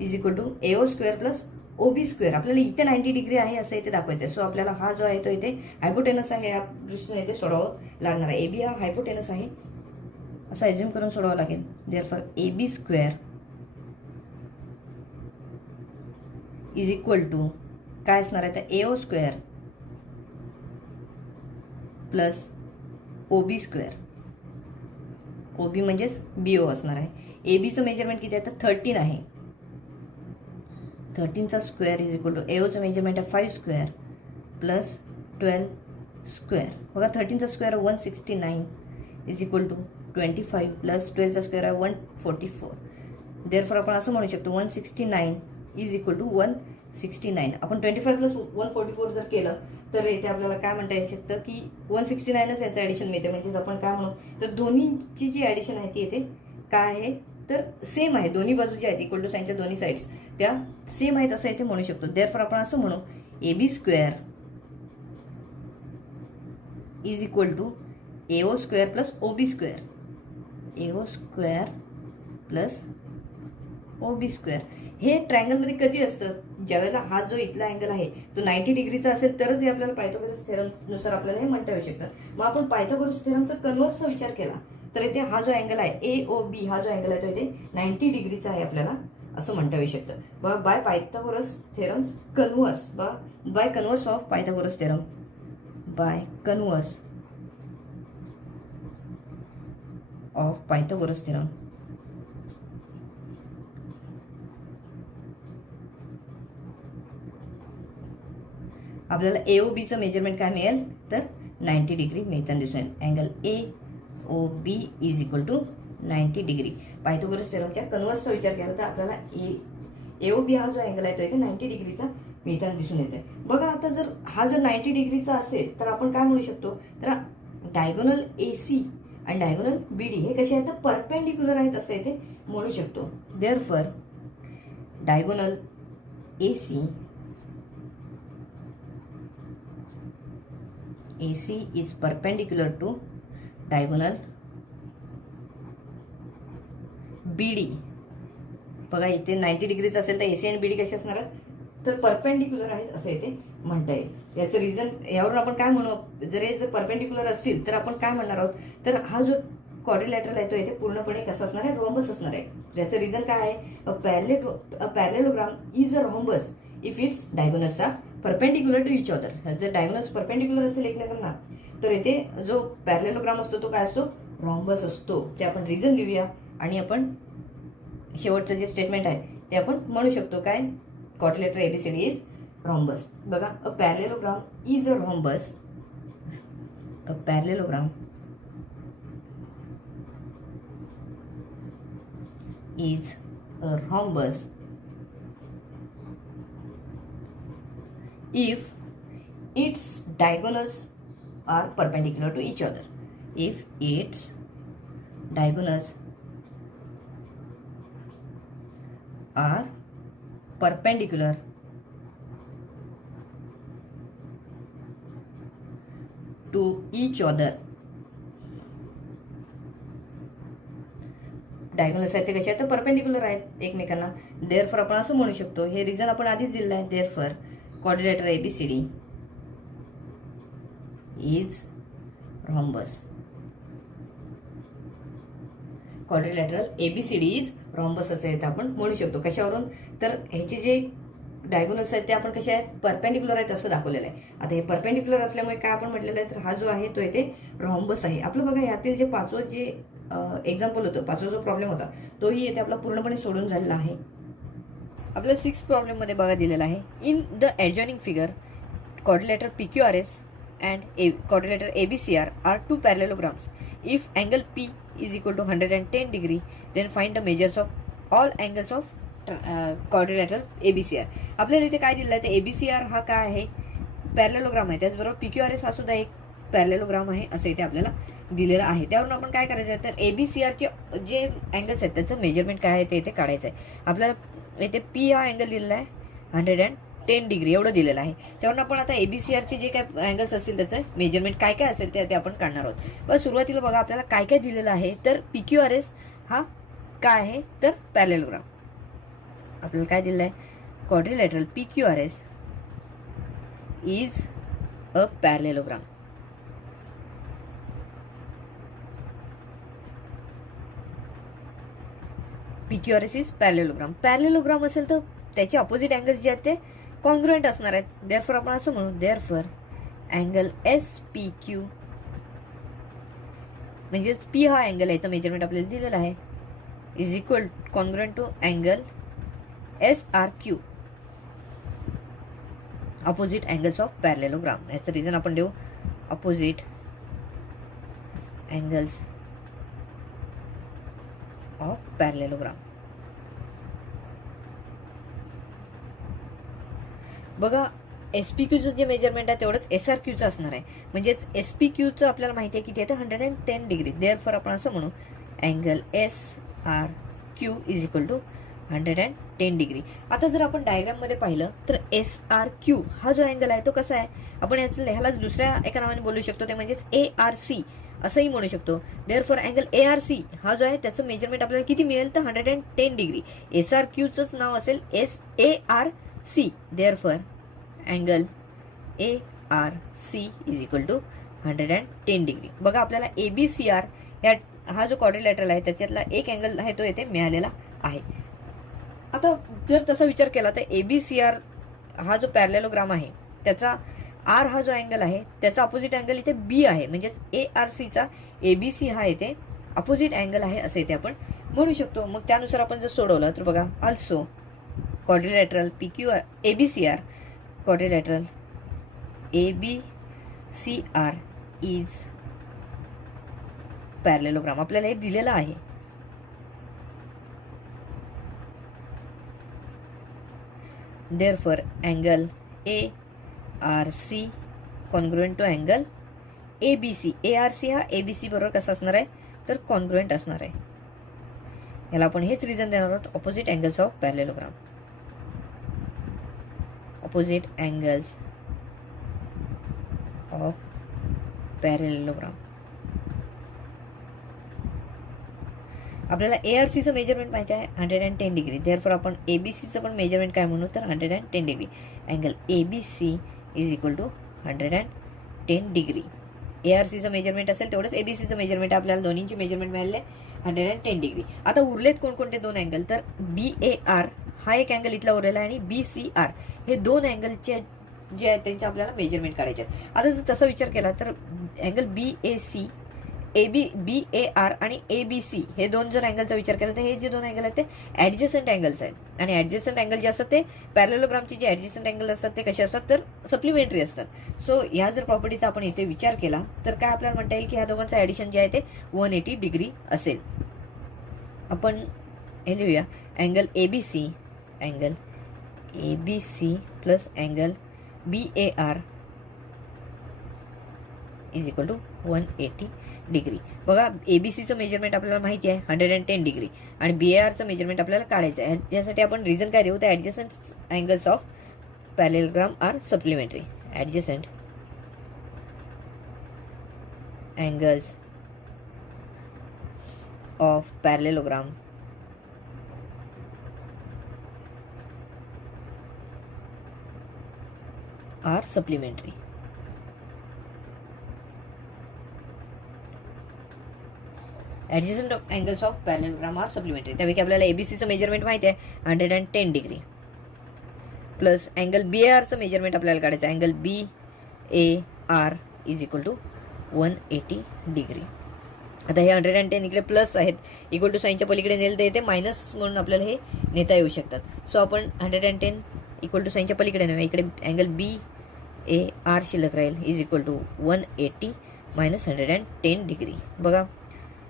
is equal to AO square plus OB square. आपल्याला इथे 90 डिग्री आहे असं इथे दाखवायचं आहे. सो आपल्याला हा जो आहे तो इथे हायपोटेनस आहे या दृष्टीने इथे सोडावं लागणार आहे. AB हा हायपोटेनस आहे असं एज्युम करून सोडावं लागेल. Therefore AB square is equal to काय असणार आहे तर AO square plus OB square. OB म्हणजेच BO असणार आहे. ABचं मेजरमेंट किती आहे तर 13 आहे. 13चा स्क्वेअर इज इक्वल टू AOचं मेजरमेंट आहे 5 स्क्वेअर प्लस 12 स्क्वेअर. बघा 13चा स्क्वेअर 169 इज इक्वल टू 25 प्लस 12चा स्क्वेअर आहे 144. देअरफॉर आपण असं म्हणू शकतो 169 इज इक्वल टू 169. आपण 25 प्लस 144 जर केलं तर इथे आपल्याला काय म्हणता येऊ शकतं की 169च याचं ॲडिशन मिळते. म्हणजेच आपण काय म्हणू तर दोन्हीची जी ॲडिशन आहे ती येते काय आहे तर सेम आहे. दोन्ही बाजू ज्या आहेत इक्वल टू साईनच्या दोन्ही साईड्स त्या सेम आहेत असं इथे म्हणू शकतो. देअरफॉर आपण असं म्हणू AB square is equal to AO square plus OB square. AO square plus OB square. हे ट्रायंगलमध्ये कधी असतं ज्यावेळेला हा जो इथला अँगल आहे तो 90 डिग्रीचा असेल तरच हे आपल्याला पायथागोरस थेरमनुसार आपल्याला हे म्हणता येऊ शकतं. मग आपण पायथागोरस थेरमचा कन्व्हर्सचा विचार केला तर इथे हा जो अँगल आहे AOB हा जो अँगल आहे तो इथे 90 डिग्रीचा आहे आपल्याला असं म्हणता येऊ शकतं. बघा by Pythagoras theorem's converse by converse of Pythagoras theorem by converse of Pythagoras theorem आपल्याला AOBचं मेजरमेंट काय मिळेल तर 90 डिग्री मिळताना दिसून येईल. Angle AOB is equal to 90 degree. Pythagoras थेरमच्या कन्व्हर्सचा विचार केला तर आपल्याला AOB हा जो अँगल आहे तो इथे 90 डिग्रीचा मिळताना दिसून येते. बघा आता जर हा जर 90 डिग्रीचा असेल तर आपण काय म्हणू शकतो तर डायगोनल AC आणि डायगोनल BD हे कसे आहेत तर परपेंडिक्युलर आहेत असं इथे म्हणू शकतो. Therefore diagonal AC is perpendicular to diagonal BD. बघा इथे 90 डिग्रीच असेल तर AC आणि BD कसे असणार तर परपेंडिक्युलर आहेत असं इथे म्हणता येईल. याचं रिझन यावरून आपण काय म्हणू जर परपेंडिक्युलर असतील तर आपण काय म्हणणार आहोत तर हा जो क्वाड्रिलॅटरल आहे तो इथे पूर्णपणे कसा असणार आहे रॉम्बस असणार आहे. याचं रिझन काय आहे parallelogram is a rhombus if its diagonals are perpendicular to each other. जर डायगोनल्स परपेंडिक्युलर असेल एकमेकांना तर इथे जो पॅरेललोग्राम असतो तो काय असतो रॉम्बस असतो. ते आपण रिझन लिहूया आणि आपण शेवटचं जे स्टेटमेंट आहे ते आपण म्हणू शकतो काय क्वाड्रिलॅटरल ABCD इज रॉम्बस. बघा a parallelogram is a rhombus. A parallelogram is a rhombus if its diagonals are perpendicular to each other. If its diagonals are perpendicular to each other. Diagonals आहेत ते कसे आहेत तर perpendicular आहेत एकमेकांना. Therefore आपण असं म्हणू शकतो हे रिझन आपण आधीच दिलेलं आहे. Therefore quadrilateral ABCD is rhombus. Quadrilateral ABCD is रॉम्बसच आहे आपण म्हणू शकतो. कशावरून तर ह्याचे जे डायगोनल्स आहेत ते आपण कसे आहेत परपेंडिक्युलर आहेत असं दाखवलेलं आहे. आता हे परपेंडिक्युलर असल्यामुळे काय आपण म्हटलेलं आहे तर हा जो आहे तो इथे रॉम्बस आहे. आपलं बघा यातील जे पाचवं जे एक्झाम्पल होतं पाचवा जो प्रॉब्लेम होता तोही येथे आपला पूर्णपणे सोडून झालेला आहे. आपल्या 6 प्रॉब्लेममध्ये बघा दिलेला आहे in the adjoining figure quadrilateral PQRS and quadrilateral ABCR are two parallelograms. If angle P is equal to 110 degree, then find the measures of all angles of quadrilateral ABCR. आपल्याला इथे काय दिलेलं आहे तर ABCR हा काय आहे पॅरेललोग्राम आहे. त्याचबरोबर PQRS हा सुद्धा एक पॅरेललोग्राम आहे असं इथे आपल्याला दिलेलं आहे. त्यावरून आपण काय करायचं आहे तर ABCRचे जे अँगल्स आहेत त्याचं मेजरमेंट काय आहे ते इथे काढायचं आहे. आपल्याला इथे P हा अँगल दिलेला आहे 110 डिग्री एवढं दिलेलं आहे. त्यावरून आपण आता ABCRचे जे काय अँगल्स असतील त्याचं मेजरमेंट काय काय असेल ते आपण काढणार आहोत. बस सुरुवातीला बघा आपल्याला काय काय दिलेलं आहे तर PQRS हा काय आहे तर पॅरेललोग्राम. आपल्याला काय दिलेलं आहे quadrilateral PQRS is a parallelogram. PQRS is parallelogram. Parallelogram असेल तर त्याचे अपोजिट अँगल्स जे आहेत ते कॉन्ग्रुएंट असणार आहेत. देअरफॉर आपण असं म्हणू, देअरफॉर अँगल SPQ म्हणजेच पी हा अँगल आहे, याचं मेजरमेंट आपल्याला दिलेलं आहे, is equal congruent to angle SRQ opposite angles of parallelogram. याचं रिझन आपण देऊ अपोजिट अँगल्स ऑफ पॅरलेलोग्राम. बघा SPQचं जे मेजरमेंट आहे तेवढंच SRQचं असणार आहे. म्हणजेच SPQचं आपल्याला माहिती आहे किती आहे, 110 डिग्री. देअरफॉर आपण असं म्हणू angle SRQ is equal to 110 degree. आता जर आपण डायग्राम मध्ये पाहिलं तर SRQ हा जो अँगल आहे तो कसा आहे, आपण ह्यालाच दुसऱ्या एका नावाने बोलू शकतो, ते म्हणजेच ARC असंही म्हणू शकतो. देअरफॉर अँगल ARC हा जो आहे त्याचं मेजरमेंट आपल्याला किती मिळेल तर 110 डिग्री. SRQचंच नाव असेल ARC. Therefore angle ARC is equal to 110 degree. बघा आपल्याला ABCR हा जो क्वाड्रिलॅटरल आहे त्याच्यातला एक अँगल आहे तो येथे मिळालेला आहे. आता जर तसा विचार केला तर ABCR हा जो पॅरलेलोग्राम आहे त्याचा R हा जो अँगल आहे त्याचा अपोजिट अँगल इथे B आहे. म्हणजेच ARCचा ABC हा येथे अपोजिट अँगल आहे असं इथे आपण म्हणू शकतो. मग त्यानुसार आपण जर सोडवलं तर बघा also quadrilateral ABCR quadrilateral ABCR is parallelogram आपल्याला हे दिलेलं आहे. Therefore angle ARC congruent to angle ABC. ARC हा ABC बरोबर कसा असणार आहे तर कॉन्ग्रुएंट असणार आहे. याला आपण हेच रिझन देणार आहोत, opposite angles of parallelogram. Opposite angles of parallelogram. आपल्याला ARCचं मेजरमेंट माहिती आहे 110 डिग्री. देअरफॉर आपण ABCचं पण मेजरमेंट काय म्हणू तर 110 degree. Angle ABC is equal to 110 degree. ARCचं मेजरमेंट असेल तेवढंच ABCचं मेजरमेंट, आपल्याला दोन्हींची मेजरमेंट मिळाले 110 डिग्री. आता उरलेत कोणकोणते दोन अँगल तर BAR हा एक अँगल इथला उरलेला आहे आणि BCR हे दोन अँगलचे जे आहेत त्यांचे आपल्याला मेजरमेंट काढायचे आहेत. आता जर तसा विचार केला तर अँगल BAC BAR आणि ABC हे दोन जर अँगलचा विचार केला तर हे जे दोन अँगल आहेत ते ऍडजस्टंट अँगल्स आहेत. आणि ऍडजस्टंट अँगल जे असतात ते पॅरलेलोग्रामचे जे ऍडजस्टंट अँगल असतात ते कसे असतात तर सप्लिमेंटरी असतात. सो ह्या जर प्रॉपर्टीचा आपण इथे विचार केला तर काय आपल्याला म्हणता येईल की ह्या दोघांचं ऍडिशन जे आहे ते 180 डिग्री असेल. आपण हे लिहूया angle ABC plus angle BAR is equal to 180 degree. बघा ABCचं मेजरमेंट आपल्याला माहिती आहे 110 डिग्री आणि BARचं मेजरमेंट आपल्याला काढायचं आहे. ज्यासाठी आपण रिझन काय देऊ तर adjacent angles of parallelogram are supplementary. Adjacent angles of parallelogram are supplementary. Adjacent angles of parallelogram are supplementary. त्यापैकी आपल्याला ABCचं मेजरमेंट माहिती आहे 110 डिग्री प्लस अँगल BARचं मेजरमेंट आपल्याला काढायचं आहे. Angle BAR is equal to 180 degree. आता हे 110 इकडे प्लस आहेत, इक्वल टू साईनच्या पलीकडे नेलं तर येते मायनस म्हणून आपल्याला हे नेता येऊ शकतात. सो आपण 110 इक्वल टू साईनच्या पलीकडे नेऊया. इकडे अँगल BAR शिल्लक राहील is equal to 180 minus 110 degree. बघा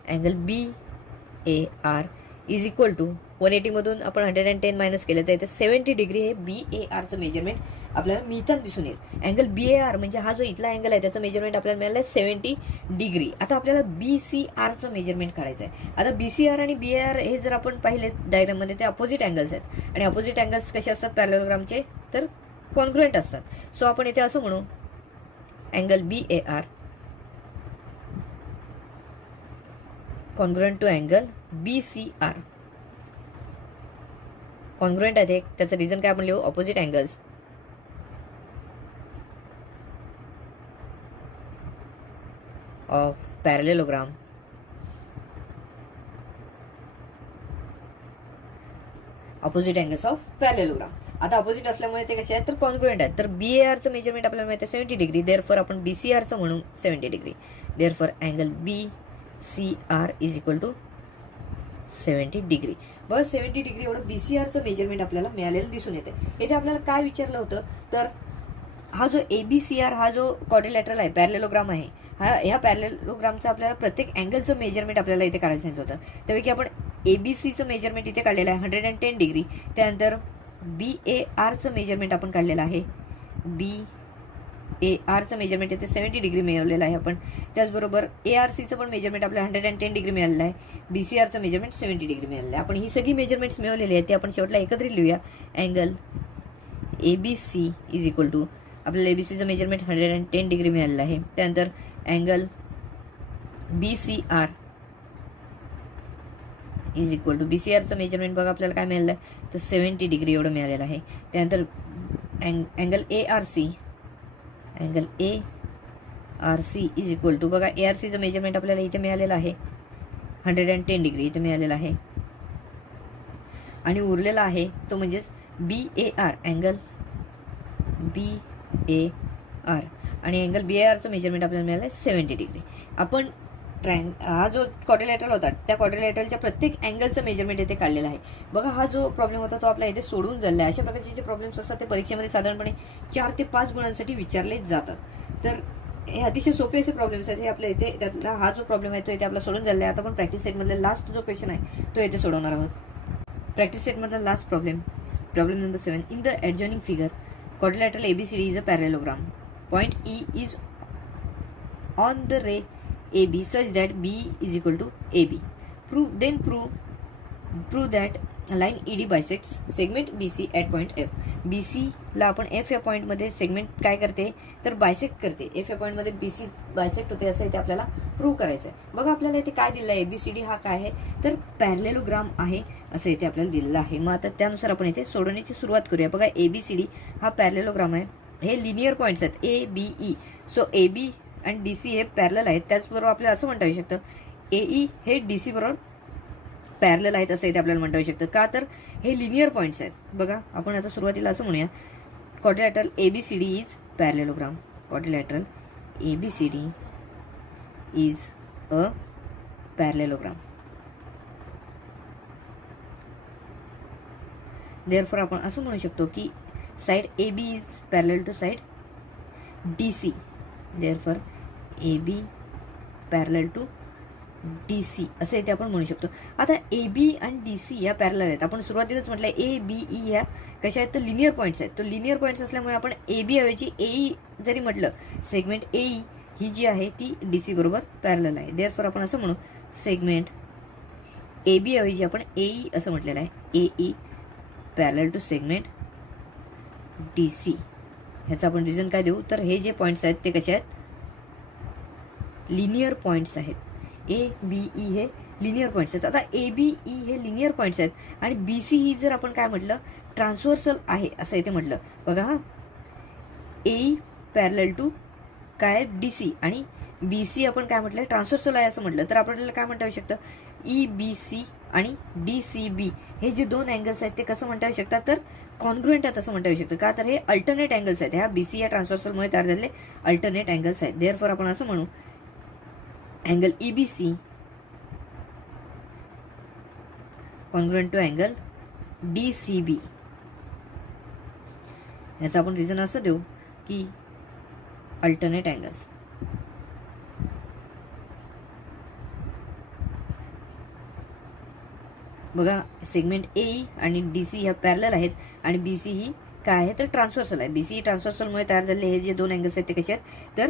angle BAR is equal to 180 मधून आपण 110 मायनस केलं तर इथे 70 डिग्री हे BARचं मेजरमेंट आपल्याला मिळताना दिसून येईल. अँगल BAR म्हणजे हा जो इथला अँगल आहे त्याचं मेजरमेंट आपल्याला मिळालं आहे 70 डिग्री. आता आपल्याला BCRचं मेजरमेंट काढायचं आहे. आता BCR आणि BAR हे जर आपण पाहिले डायग्राममध्ये ते अपोजिट अँगल्स आहेत आणि अपोजिट अँगल्स कसे असतात पॅरलेलोग्रामचे तर कॉन्ग्रुएंट असतात. सो आपण इथे असं म्हणू angle BAR congruent to angle BCR. Congruent आहे त्याचं रिझन काय आपण लिहू opposite angles of parallelogram opposite angles of parallelogram. आता अपोजिट असल्यामुळे ते कसे आहेत तर कॉन्ग्रुएंट आहेत. तर BARचं मेजरमेंट आपल्याला माहिती आहे 70 डिग्री, देअरफॉर आपण BCRचं म्हणू 70 degree, therefore angle BCR is equal to 70 degree. बस 70 डिग्री एवढं BCRचं मेजरमेंट आपल्याला मिळालेलं दिसून येते. येथे आपल्याला काय विचारलं होतं तर हा जो ABCR हा जो क्वाड्रिलॅटरल आहे, पॅरलेलोग्राम आहे, ह्या पॅरलेलोग्रामचं आपल्याला प्रत्येक अँगलचं मेजरमेंट आपल्याला इथे काढायचं सांगितलं होतं. त्यापैकी आपण ABCचं मेजरमेंट इथे काढलेलं आहे 110 डिग्री. त्यानंतर BARचं मेजरमेंट आपण काढलेलं आहे. BARचं मेजरमेंट इथे 70 डिग्री मिळवलेलं आहे आपण. त्याचबरोबर ARCचं पण मेजरमेंट आपल्याला 110 डिग्री मिळालेलं आहे. BCRचं मेजरमेंट 70 डिग्री मिळालेलं आहे. आपण ही सगळी मेजरमेंट्स मिळवलेली आहेत ते आपण शेवटला एकत्रित लिहूया. Angle ABC is equal to आपल्याला ABCचं मेजरमेंट 110 डिग्री मिळालेलं आहे. त्यानंतर angle BCR is equal to BCRचं मेजरमेंट बघा आपल्याला काय मिळालं आहे तर 70 डिग्री एवढं मिळालेलं आहे. त्यानंतर angle ARC is equal to बघा ARCचं मेजरमेंट आपल्याला इथे मिळालेलं आहे 110 डिग्री इथे मिळालेलं आहे. आणि उरलेला आहे तो म्हणजेच BAR, अँगल BAR आणि अँगल BARचं मेजरमेंट आपल्याला मिळालं आहे 70 डिग्री. आपण हा जो क्वाड्रिलॅटरल होता त्या क्वाड्रिलॅटरलच्या प्रत्येक अँगलचं मेजरमेंट इथे काढलेलं आहे. बघा हा जो प्रॉब्लेम होता तो आपला इथे सोडून झाला आहे. अशा प्रकारचे जे प्रॉब्लेम्स असतात ते परीक्षेमध्ये साधारणपणे 4 ते 5 गुणांसाठी विचारले जातात. तर हे अतिशय सोपे असे प्रॉब्लेम्स आहेत. हे आपल्या इथे त्यातला हा जो प्रॉब्लेम आहे तो इथे आपला सोडून झाला आहे. आता आपण प्रॅक्टिस सेटमधला लास्ट जो क्वेश्चन आहे तो इथे सोडवणार आहोत. प्रॅक्टिस सेटमधला last problem number 7. In the adjoining figure quadrilateral ABCD is a parallelogram. Point E is on the ray AB such that B is equal to AB. Prove that line ED bisects segment BC at point F. BC ला आपण F या point मध्ये segment काय करते तर bisect करते. F या point मध्ये BC बायसेक्ट होते असं इथे आपल्याला प्रूव्ह करायचं आहे. बघा आपल्याला इथे काय दिलेलं आहे ABCD हा काय आहे तर पॅरलेलोग्राम आहे असं इथे आपल्याला दिलेलं आहे. मग आता त्यानुसार आपण इथे सोडवण्याची सुरुवात करूया. बघा ABCD हा पॅरलेलोग्राम आहे. हे लिनियर पॉइंट्स आहेत ABE. सो AB आणि DC हे पॅरलल आहेत. त्याचबरोबर आपल्याला असं म्हणता येऊ शकतं AE हे DC बरोबर पॅरलल आहेत असं इथे आपल्याला म्हणता येऊ शकतं. का तर हे लिनियर पॉइंट्स आहेत. बघा आपण आता सुरुवातीला असं म्हणूया quadrilateral ABCD is parallelogram. Quadrilateral ABCD is a parallelogram. Therefore आपण असं म्हणू शकतो की side AB is parallel to side DC. Therefore AB parallel to DC असं इथे आपण म्हणू शकतो. आता AB आणि DC या पॅरलल आहेत. आपण सुरुवातीलाच म्हटलं ABE ह्या कशा आहेत तर लिनियर पॉइंट्स आहेत. तो लिनियर पॉइंट्स असल्यामुळे आपण AB ऐवजी AE जरी म्हटलं सेगमेंट AE ही जी आहे ती DC बरोबर पॅरलल आहे. देअरफॉर आपण असं म्हणू सेगमेंट AB ऐवजी आपण AE असं म्हटलेलं आहे. AE parallel to segment DC. ह्याचं आपण रिझन काय देऊ तर हे जे पॉइंट्स आहेत ते कसे आहेत लिनियर पॉइंट्स आहेत. ABE हे लिनियर पॉइंट्स आहेत. आता ABE हे लिनियर पॉइंट्स आहेत आणि BC ही जर आपण काय म्हटलं ट्रान्सव्हर्सल आहे असं इथे म्हटलं. बघा हा AE पॅरलल टू काय DC आणि BC आपण काय म्हटलं ट्रान्सव्हर्सल आहे असं म्हटलं तर आपल्याला काय म्हणता येऊ शकतं EBC आणि DCB हे जे दोन अँगल्स आहेत ते कसं म्हणता येऊ शकतात तर कॉन्ग्रुएंट आहेत असं म्हणता येऊ शकतं. का तर हे अल्टरनेट अँगल्स आहेत. ह्या BC या ट्रान्सव्हर्सलमुळे तयार झालेले अल्टरनेट अँगल्स आहेत. देअरफॉर आपण असं म्हणू angle EBC congruent to angle DCB. याचं आपण रिझन असं देऊ की अल्टरनेट अँगल्स. बघा सेगमेंट AE आणि DC ह्या पॅरलल आहेत आणि BC ही काय आहे तर ट्रान्सव्हर्सल आहे. BC ट्रान्सव्हर्सलमुळे तयार झालेले हे जे दोन अँगल्स आहेत ते कसे आहेत तर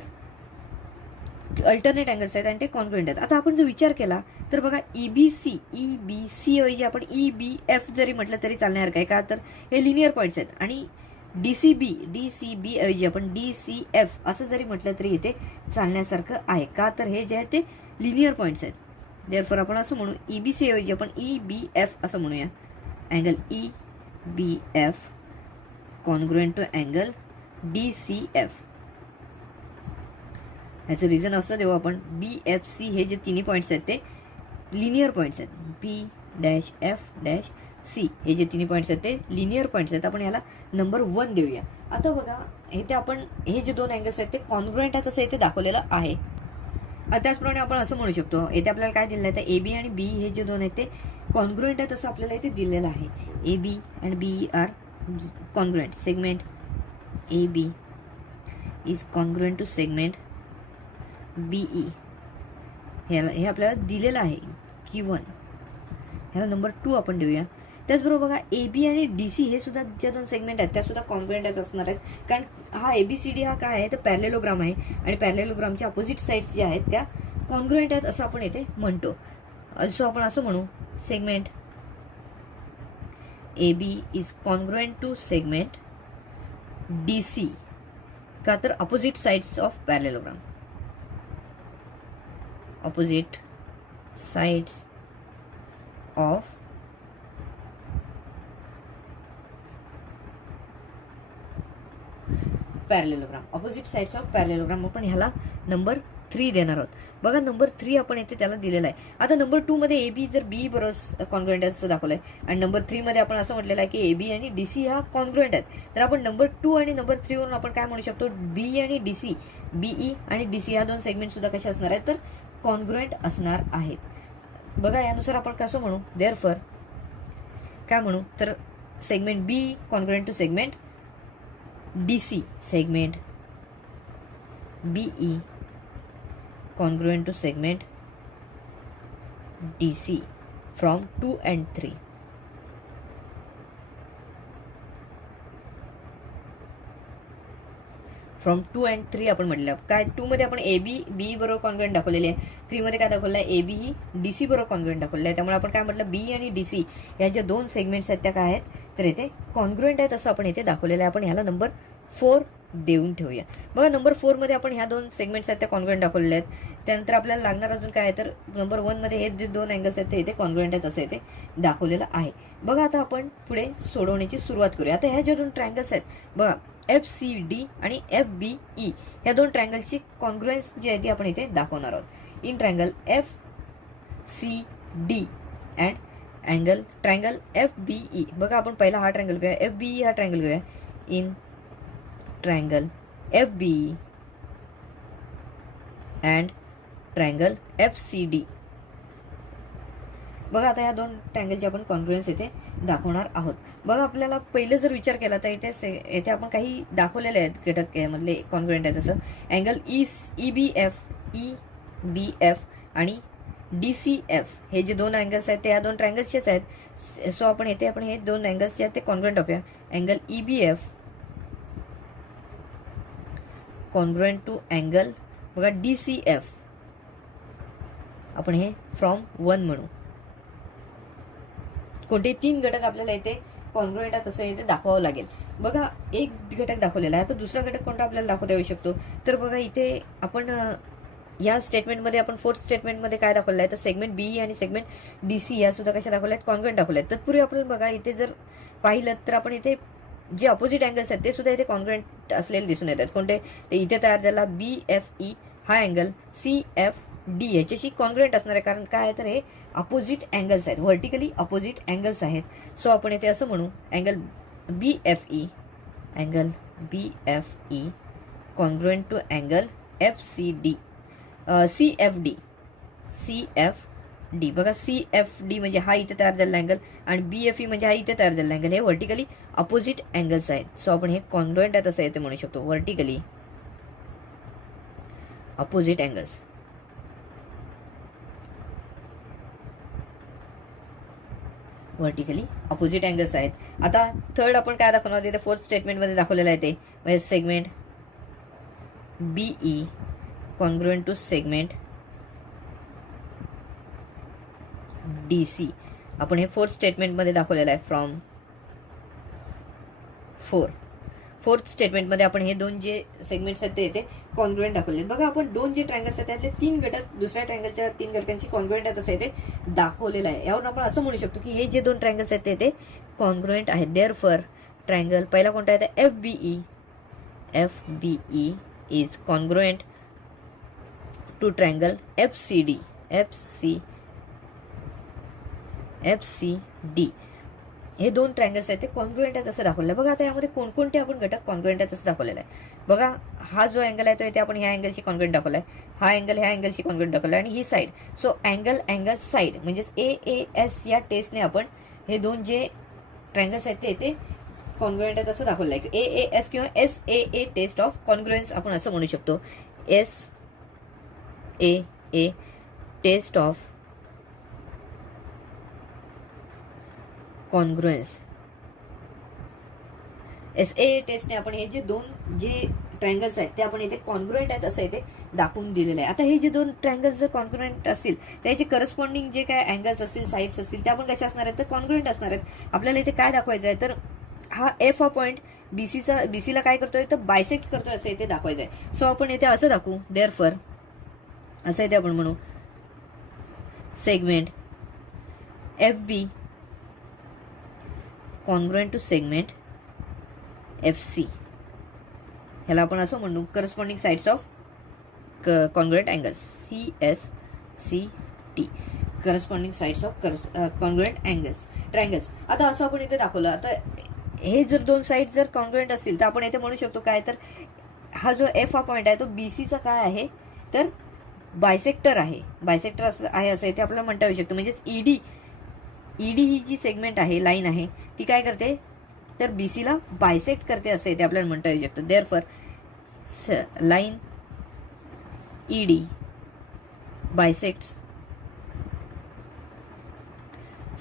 अल्टरनेट अँगल्स आहेत आणि ते कॉन्ग्रुएंट आहेत. आता आपण जर विचार केला तर बघा EBC ऐवजी आपण EBF जरी म्हटलं तरी चालण्यासारखं आहे. का तर हे लिनियर पॉइंट्स आहेत आणि DCB ऐवजी आपण DCF असं जरी म्हटलं तरी इथे चालण्यासारखं आहे. का तर हे जे आहे ते लिनियर पॉइंट्स आहेत. देअरफॉर आपण असं म्हणू EBC ऐवजी आपण EBF असं म्हणूया. Angle EBF congruent to angle DCF. ह्याचं रिझन असं देऊ आपण BFC हे जे तिन्ही पॉईंट्स आहेत ते लिनियर पॉईंट्स आहेत. B-F- सी, हे जे तिन्ही पॉईंट्स आहेत ते लिनियर पॉईंट्स आहेत. आपण याला नंबर 1 देऊया. आता बघा इथे आपण हे जे दोन अँगल्स आहेत ते कॉन्ग्रुएंट आहेत असं इथे दाखवलेलं आहे. त्याचप्रमाणे आपण असं म्हणू शकतो, इथे आपल्याला काय दिलेलं आहे, तर ए बी आणि बी हे जे दोन आहेत ते कॉन्ग्रुएंट आहेत असं आपल्याला इथे दिलेलं आहे. A B and B are congruent. Segment A B is congruent to segment BE. हे आपल्याला दिलेलं आहे की 1. ह्याला नंबर 2 आपण देऊया. त्याचबरोबर बघा ए बी आणि डी सी हे सुद्धा ज्या दोन सेगमेंट आहेत त्या सुद्धा कॉन्ग्रुएंट असणार आहेत, कारण हा ए बी सी डी हा काय आहे तर पॅरेललोग्राम आहे आणि पॅरेललोग्रामच्या अपोजिट साईड्स ज्या आहेत त्या कॉन्ग्रुएंट आहेत असं आपण इथे म्हणतो. ऑल्सो आपण असं म्हणू segment A B is congruent to segment D C. का तर opposite sides of parallelogram. Opposite sides of parallelogram. Opposite sides of parallelogram आपण ह्याला नंबर 3 देणार आहोत. बघा नंबर 3 आपण इथे त्याला दिलेला आहे. आता नंबर 2 मध्ये ए बी जर बी बरोबर कॉन्ग्रुएंट असं दाखवलंय आणि नंबर 3 मध्ये आपण असं म्हटलेलं आहे की ए बी आणि डी सी हा कॉन्ग्रुएंट आहेत, तर आपण नंबर 2 आणि नंबर 3 वरून आपण काय म्हणू शकतो, बी आणि डी सी, बीई आणि डी सी ह्या दोन सेगमेंट सुद्धा कशा असणार आहेत तर कॉन्ग्रुएंट असणार आहेत. बघा यानुसार आपण कसं म्हणू, देअरफॉर काय म्हणू तर segment B congruent to segment DC, segment BE congruent to segment DC from 2 and 3. From 2 and 3 आपण म्हटलं काय, 2 मध्ये आपण ए बी बी बरोबर कॉन्ग्रुएंट दाखवलेली आहे, 3 मध्ये काय दाखवलं आहे ए बी ही डी सी बरोबर कॉन्ग्रुएंट दाखवलेलं आहे. त्यामुळे आपण काय म्हटलं बी आणि डी सी या ज्या दोन सेगमेंट्स आहेत त्या काय आहेत तर इथे कॉन्ग्रुएंट आहेत असं आपण इथे दाखवलेलं आहे. आपण ह्याला नंबर 4 देऊन ठेवूया. बघा नंबर 4 मध्ये आपण ह्या दोन सेगमेंट्स आहेत त्या कॉन्ग्रुएंट दाखवलेले आहेत. त्यानंतर आपल्याला लागणार अजून काय आहे तर नंबर 1 मध्ये हे जे दोन अँगल्स आहेत ते इथे कॉन्ग्रुएंट आहेत असं इथे दाखवलेलं आहे. बघा आता आपण पुढे सोडवण्याची सुरुवात करूया. आता ह्या ज्या दोन ट्रायंगल्स आहेत बघा एफ सी डी आणि एफ बी ई ह्या दोन ट्रायंगल्सची कॉन्ग्रुएन्स जी आहे ती आपण इथे दाखवणार आहोत. In triangle F C D and triangle F B E. बघा आपण पहिला हा ट्रायंगल घेऊया, एफ बी ई हा ट्रायंगल घेऊया. In triangle F B E and triangle F C D. बघा आता या दोन ट्रायंगलचे आपण कॉन्ग्रुएन्स इथे दाखवणार आहोत. बघा आपल्याला पहिलं जर विचार केला तर इथे आपण काही दाखवलेले आहेत घटक यामधले कॉन्ग्रुएंट आहेत. जसं अँगल ई बी एफ आणि डी सी एफ हे जे दोन अँगल्स आहेत ते या दोन ट्रायंगल्सचेच आहेत. सो आपण इथे आपण हे दोन अँगल्स जे आहेत ते कॉन्ग्रुएंट दाखवूया. Angle E B F congruent to angle बघा डी सी एफ आपण हे फ्रॉम 1 म्हणू. कोणते 3 घटक आपल्याला इथे कॉन्ग्रुएंट आहेत असं इथे दाखवावं लागेल. बघा एक घटक दाखवलेला आहे, तर दुसरा घटक कोणता आपल्याला दाखवता येऊ शकतो तर बघा इथे आपण या स्टेटमेंटमध्ये आपण 4th स्टेटमेंटमध्ये काय दाखवलं आहे तर सेगमेंट बी आणि सेगमेंट डी सी या सुद्धा कशा दाखवल्या आहेत कॉन्ग्रुएंट दाखवल्या आहेत. तत्पूर्वी आपण बघा इथे जर पाहिलं तर आपण इथे जे अपोजिट अँगल्स आहेत ते सुद्धा इथे कॉन्ग्रुएंट असलेले दिसून येतात. कोणते ते इथे तयार झाला बी एफ ई हा अँगल सी एफ डी याच्याशी कॉन्ग्रुएंट असणार आहे, कारण काय आहे तर हे अपोजिट अँगल्स आहेत, व्हर्टिकली अपोजिट अँगल्स आहेत. सो आपण इथे असं म्हणू angle B F E congruent to angle F C D C F D. बघा सी एफ डी म्हणजे हा इथे तयार झालेला अँगल आणि बी एफ ई म्हणजे हा इथे तयार झालेला अँगल, हे व्हर्टिकली अपोजिट अँगल्स आहेत. सो आपण हे कॉन्ग्रुएंट आहेत असं इथे म्हणू शकतो, vertically opposite angles. Vertically opposite angles आहेत. आता थर्ड आपण काय दाखवणार तिथे 4th स्टेटमेंटमध्ये दाखवलेलं आहे ते म्हणजे segment BE congruent to segment D C. आपण हे 4th स्टेटमेंटमध्ये दाखवलेलं आहे फ्रॉम 4th स्टेटमेंटमध्ये आपण हे दोन जे सेगमेंट्स आहेत ते इथे कॉन्ग्रुएंट दाखवले. बघा आपण दोन जे ट्रायंगल्स आहेत त्यातले 3 घटक दुसऱ्या ट्रायंगलच्या 3 घटकांशी कॉन्ग्रुएंट आहेत असं इथे दाखवलेलं आहे. यावरून आपण असं म्हणू शकतो की हे जे दोन ट्रायंगल्स आहेत ते इथे कॉन्ग्रुएंट आहेत. देअरफॉर ट्रायंगल पहिला कोणता आहे तर F B E is congruent to triangle F C D हे दोन ट्रायंगल्स आहेत ते कॉन्ग्रुएंट आहेत असं दाखवलेलं आहे. बघा आता यामध्ये कोणकोणते आपण घटक कॉन्ग्रुएंट आहेत असं दाखवलेलं आहे. बघा हा जो अँगल आहे तो इथे आपण ह्या अँगलची कॉन्ग्रुएंट दाखवला आहे, हा अँगल ह्या अँगलची कॉन्ग्रुएंट दाखवला आहे आणि ही साईड. सो अँगल साईड म्हणजेच AAS या टेस्टने आपण हे दोन जे ट्रायंगल्स आहेत ते इथे कॉन्ग्रुएंट आहेत असं दाखवलं आहे. AAS किंवा SAA टेस्ट ऑफ कॉन्ग्रुएन्स आपण असं म्हणू शकतो. SAA test of congruence. SAA टेस्टने आपण हे जे दोन जे ट्रायंगल्स आहेत ते आपण इथे कॉन्ग्रुएंट आहेत असं इथे दाखवून दिलेलं आहे. आता हे जे दोन ट्रायंगल्स जर कॉन्ग्रुएंट असतील त्याचे करस्पॉन्डिंग जे काय अँगल्स असतील, साईड्स असतील, त्या पण कशा असणार आहेत तर कॉन्ग्रुएंट असणार आहेत. आपल्याला इथे काय दाखवायचं आहे तर हा F हा पॉईंट बीसीला काय करतोय तर बायसेक्ट करतोय असं इथे दाखवायचं आहे. सो आपण इथे असं दाखवू, देअरफॉर असं इथे आपण म्हणू segment FB congruent to segment FC. ह्याला आपण असं म्हणू corresponding sides of congruent angles CSCT. Corresponding sides of congruent angles triangles. आता असं आपण इथे दाखवलं. आता हे जर दोन साइड जर कॉन्ग्रुएंट असतील तर आपण इथे म्हणू शकतो काय तर हा जो F हा पॉईंट आहे तो BCचा काय आहे तर बायसेक्टर आहे. बायसेक्टर असं आहे असं इथे आपल्याला म्हणता येऊ शकतो. म्हणजेच ED ही जी सेगमेंट आहे, लाईन आहे, ती काय करते तर BCला बायसेक्ट करते असं इथे आपल्याला म्हणता येऊ शकतं. Therefore line ED bisects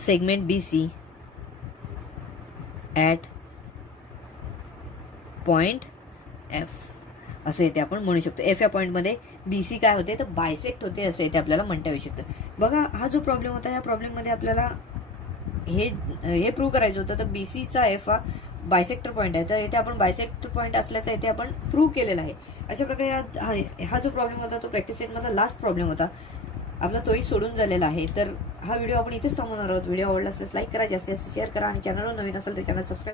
segment BC at point F असं इथे आपण म्हणू शकतो. F या पॉईंटमध्ये BC काय होते तर बायसेक्ट होते असं इथे आपल्याला म्हणता येऊ शकतं. बघा हा जो प्रॉब्लेम होता या प्रॉब्लेममध्ये आपल्याला हे प्रूव्ह करायचं होतं तर BCचा F हा बायसेक्टर पॉईंट आहे. तर इथे आपण बायसेक्टर पॉईंट असल्याचा इथे आपण प्रूव्ह केलेला आहे. अशा प्रकारे हा जो प्रॉब्लेम होता तो प्रॅक्टिस सेटमधला लास्ट प्रॉब्लेम होता आपला, तोही सोडून झालेला आहे. तर हा व्हिडिओ आपण इथेच थांबवणार आहोत. व्हिडिओ आवडला असेल लाईक करा, जास्तीत जास्त शेअर करा आणि चॅनलवर नवीन असेल तर चॅनल सबस्क्राईब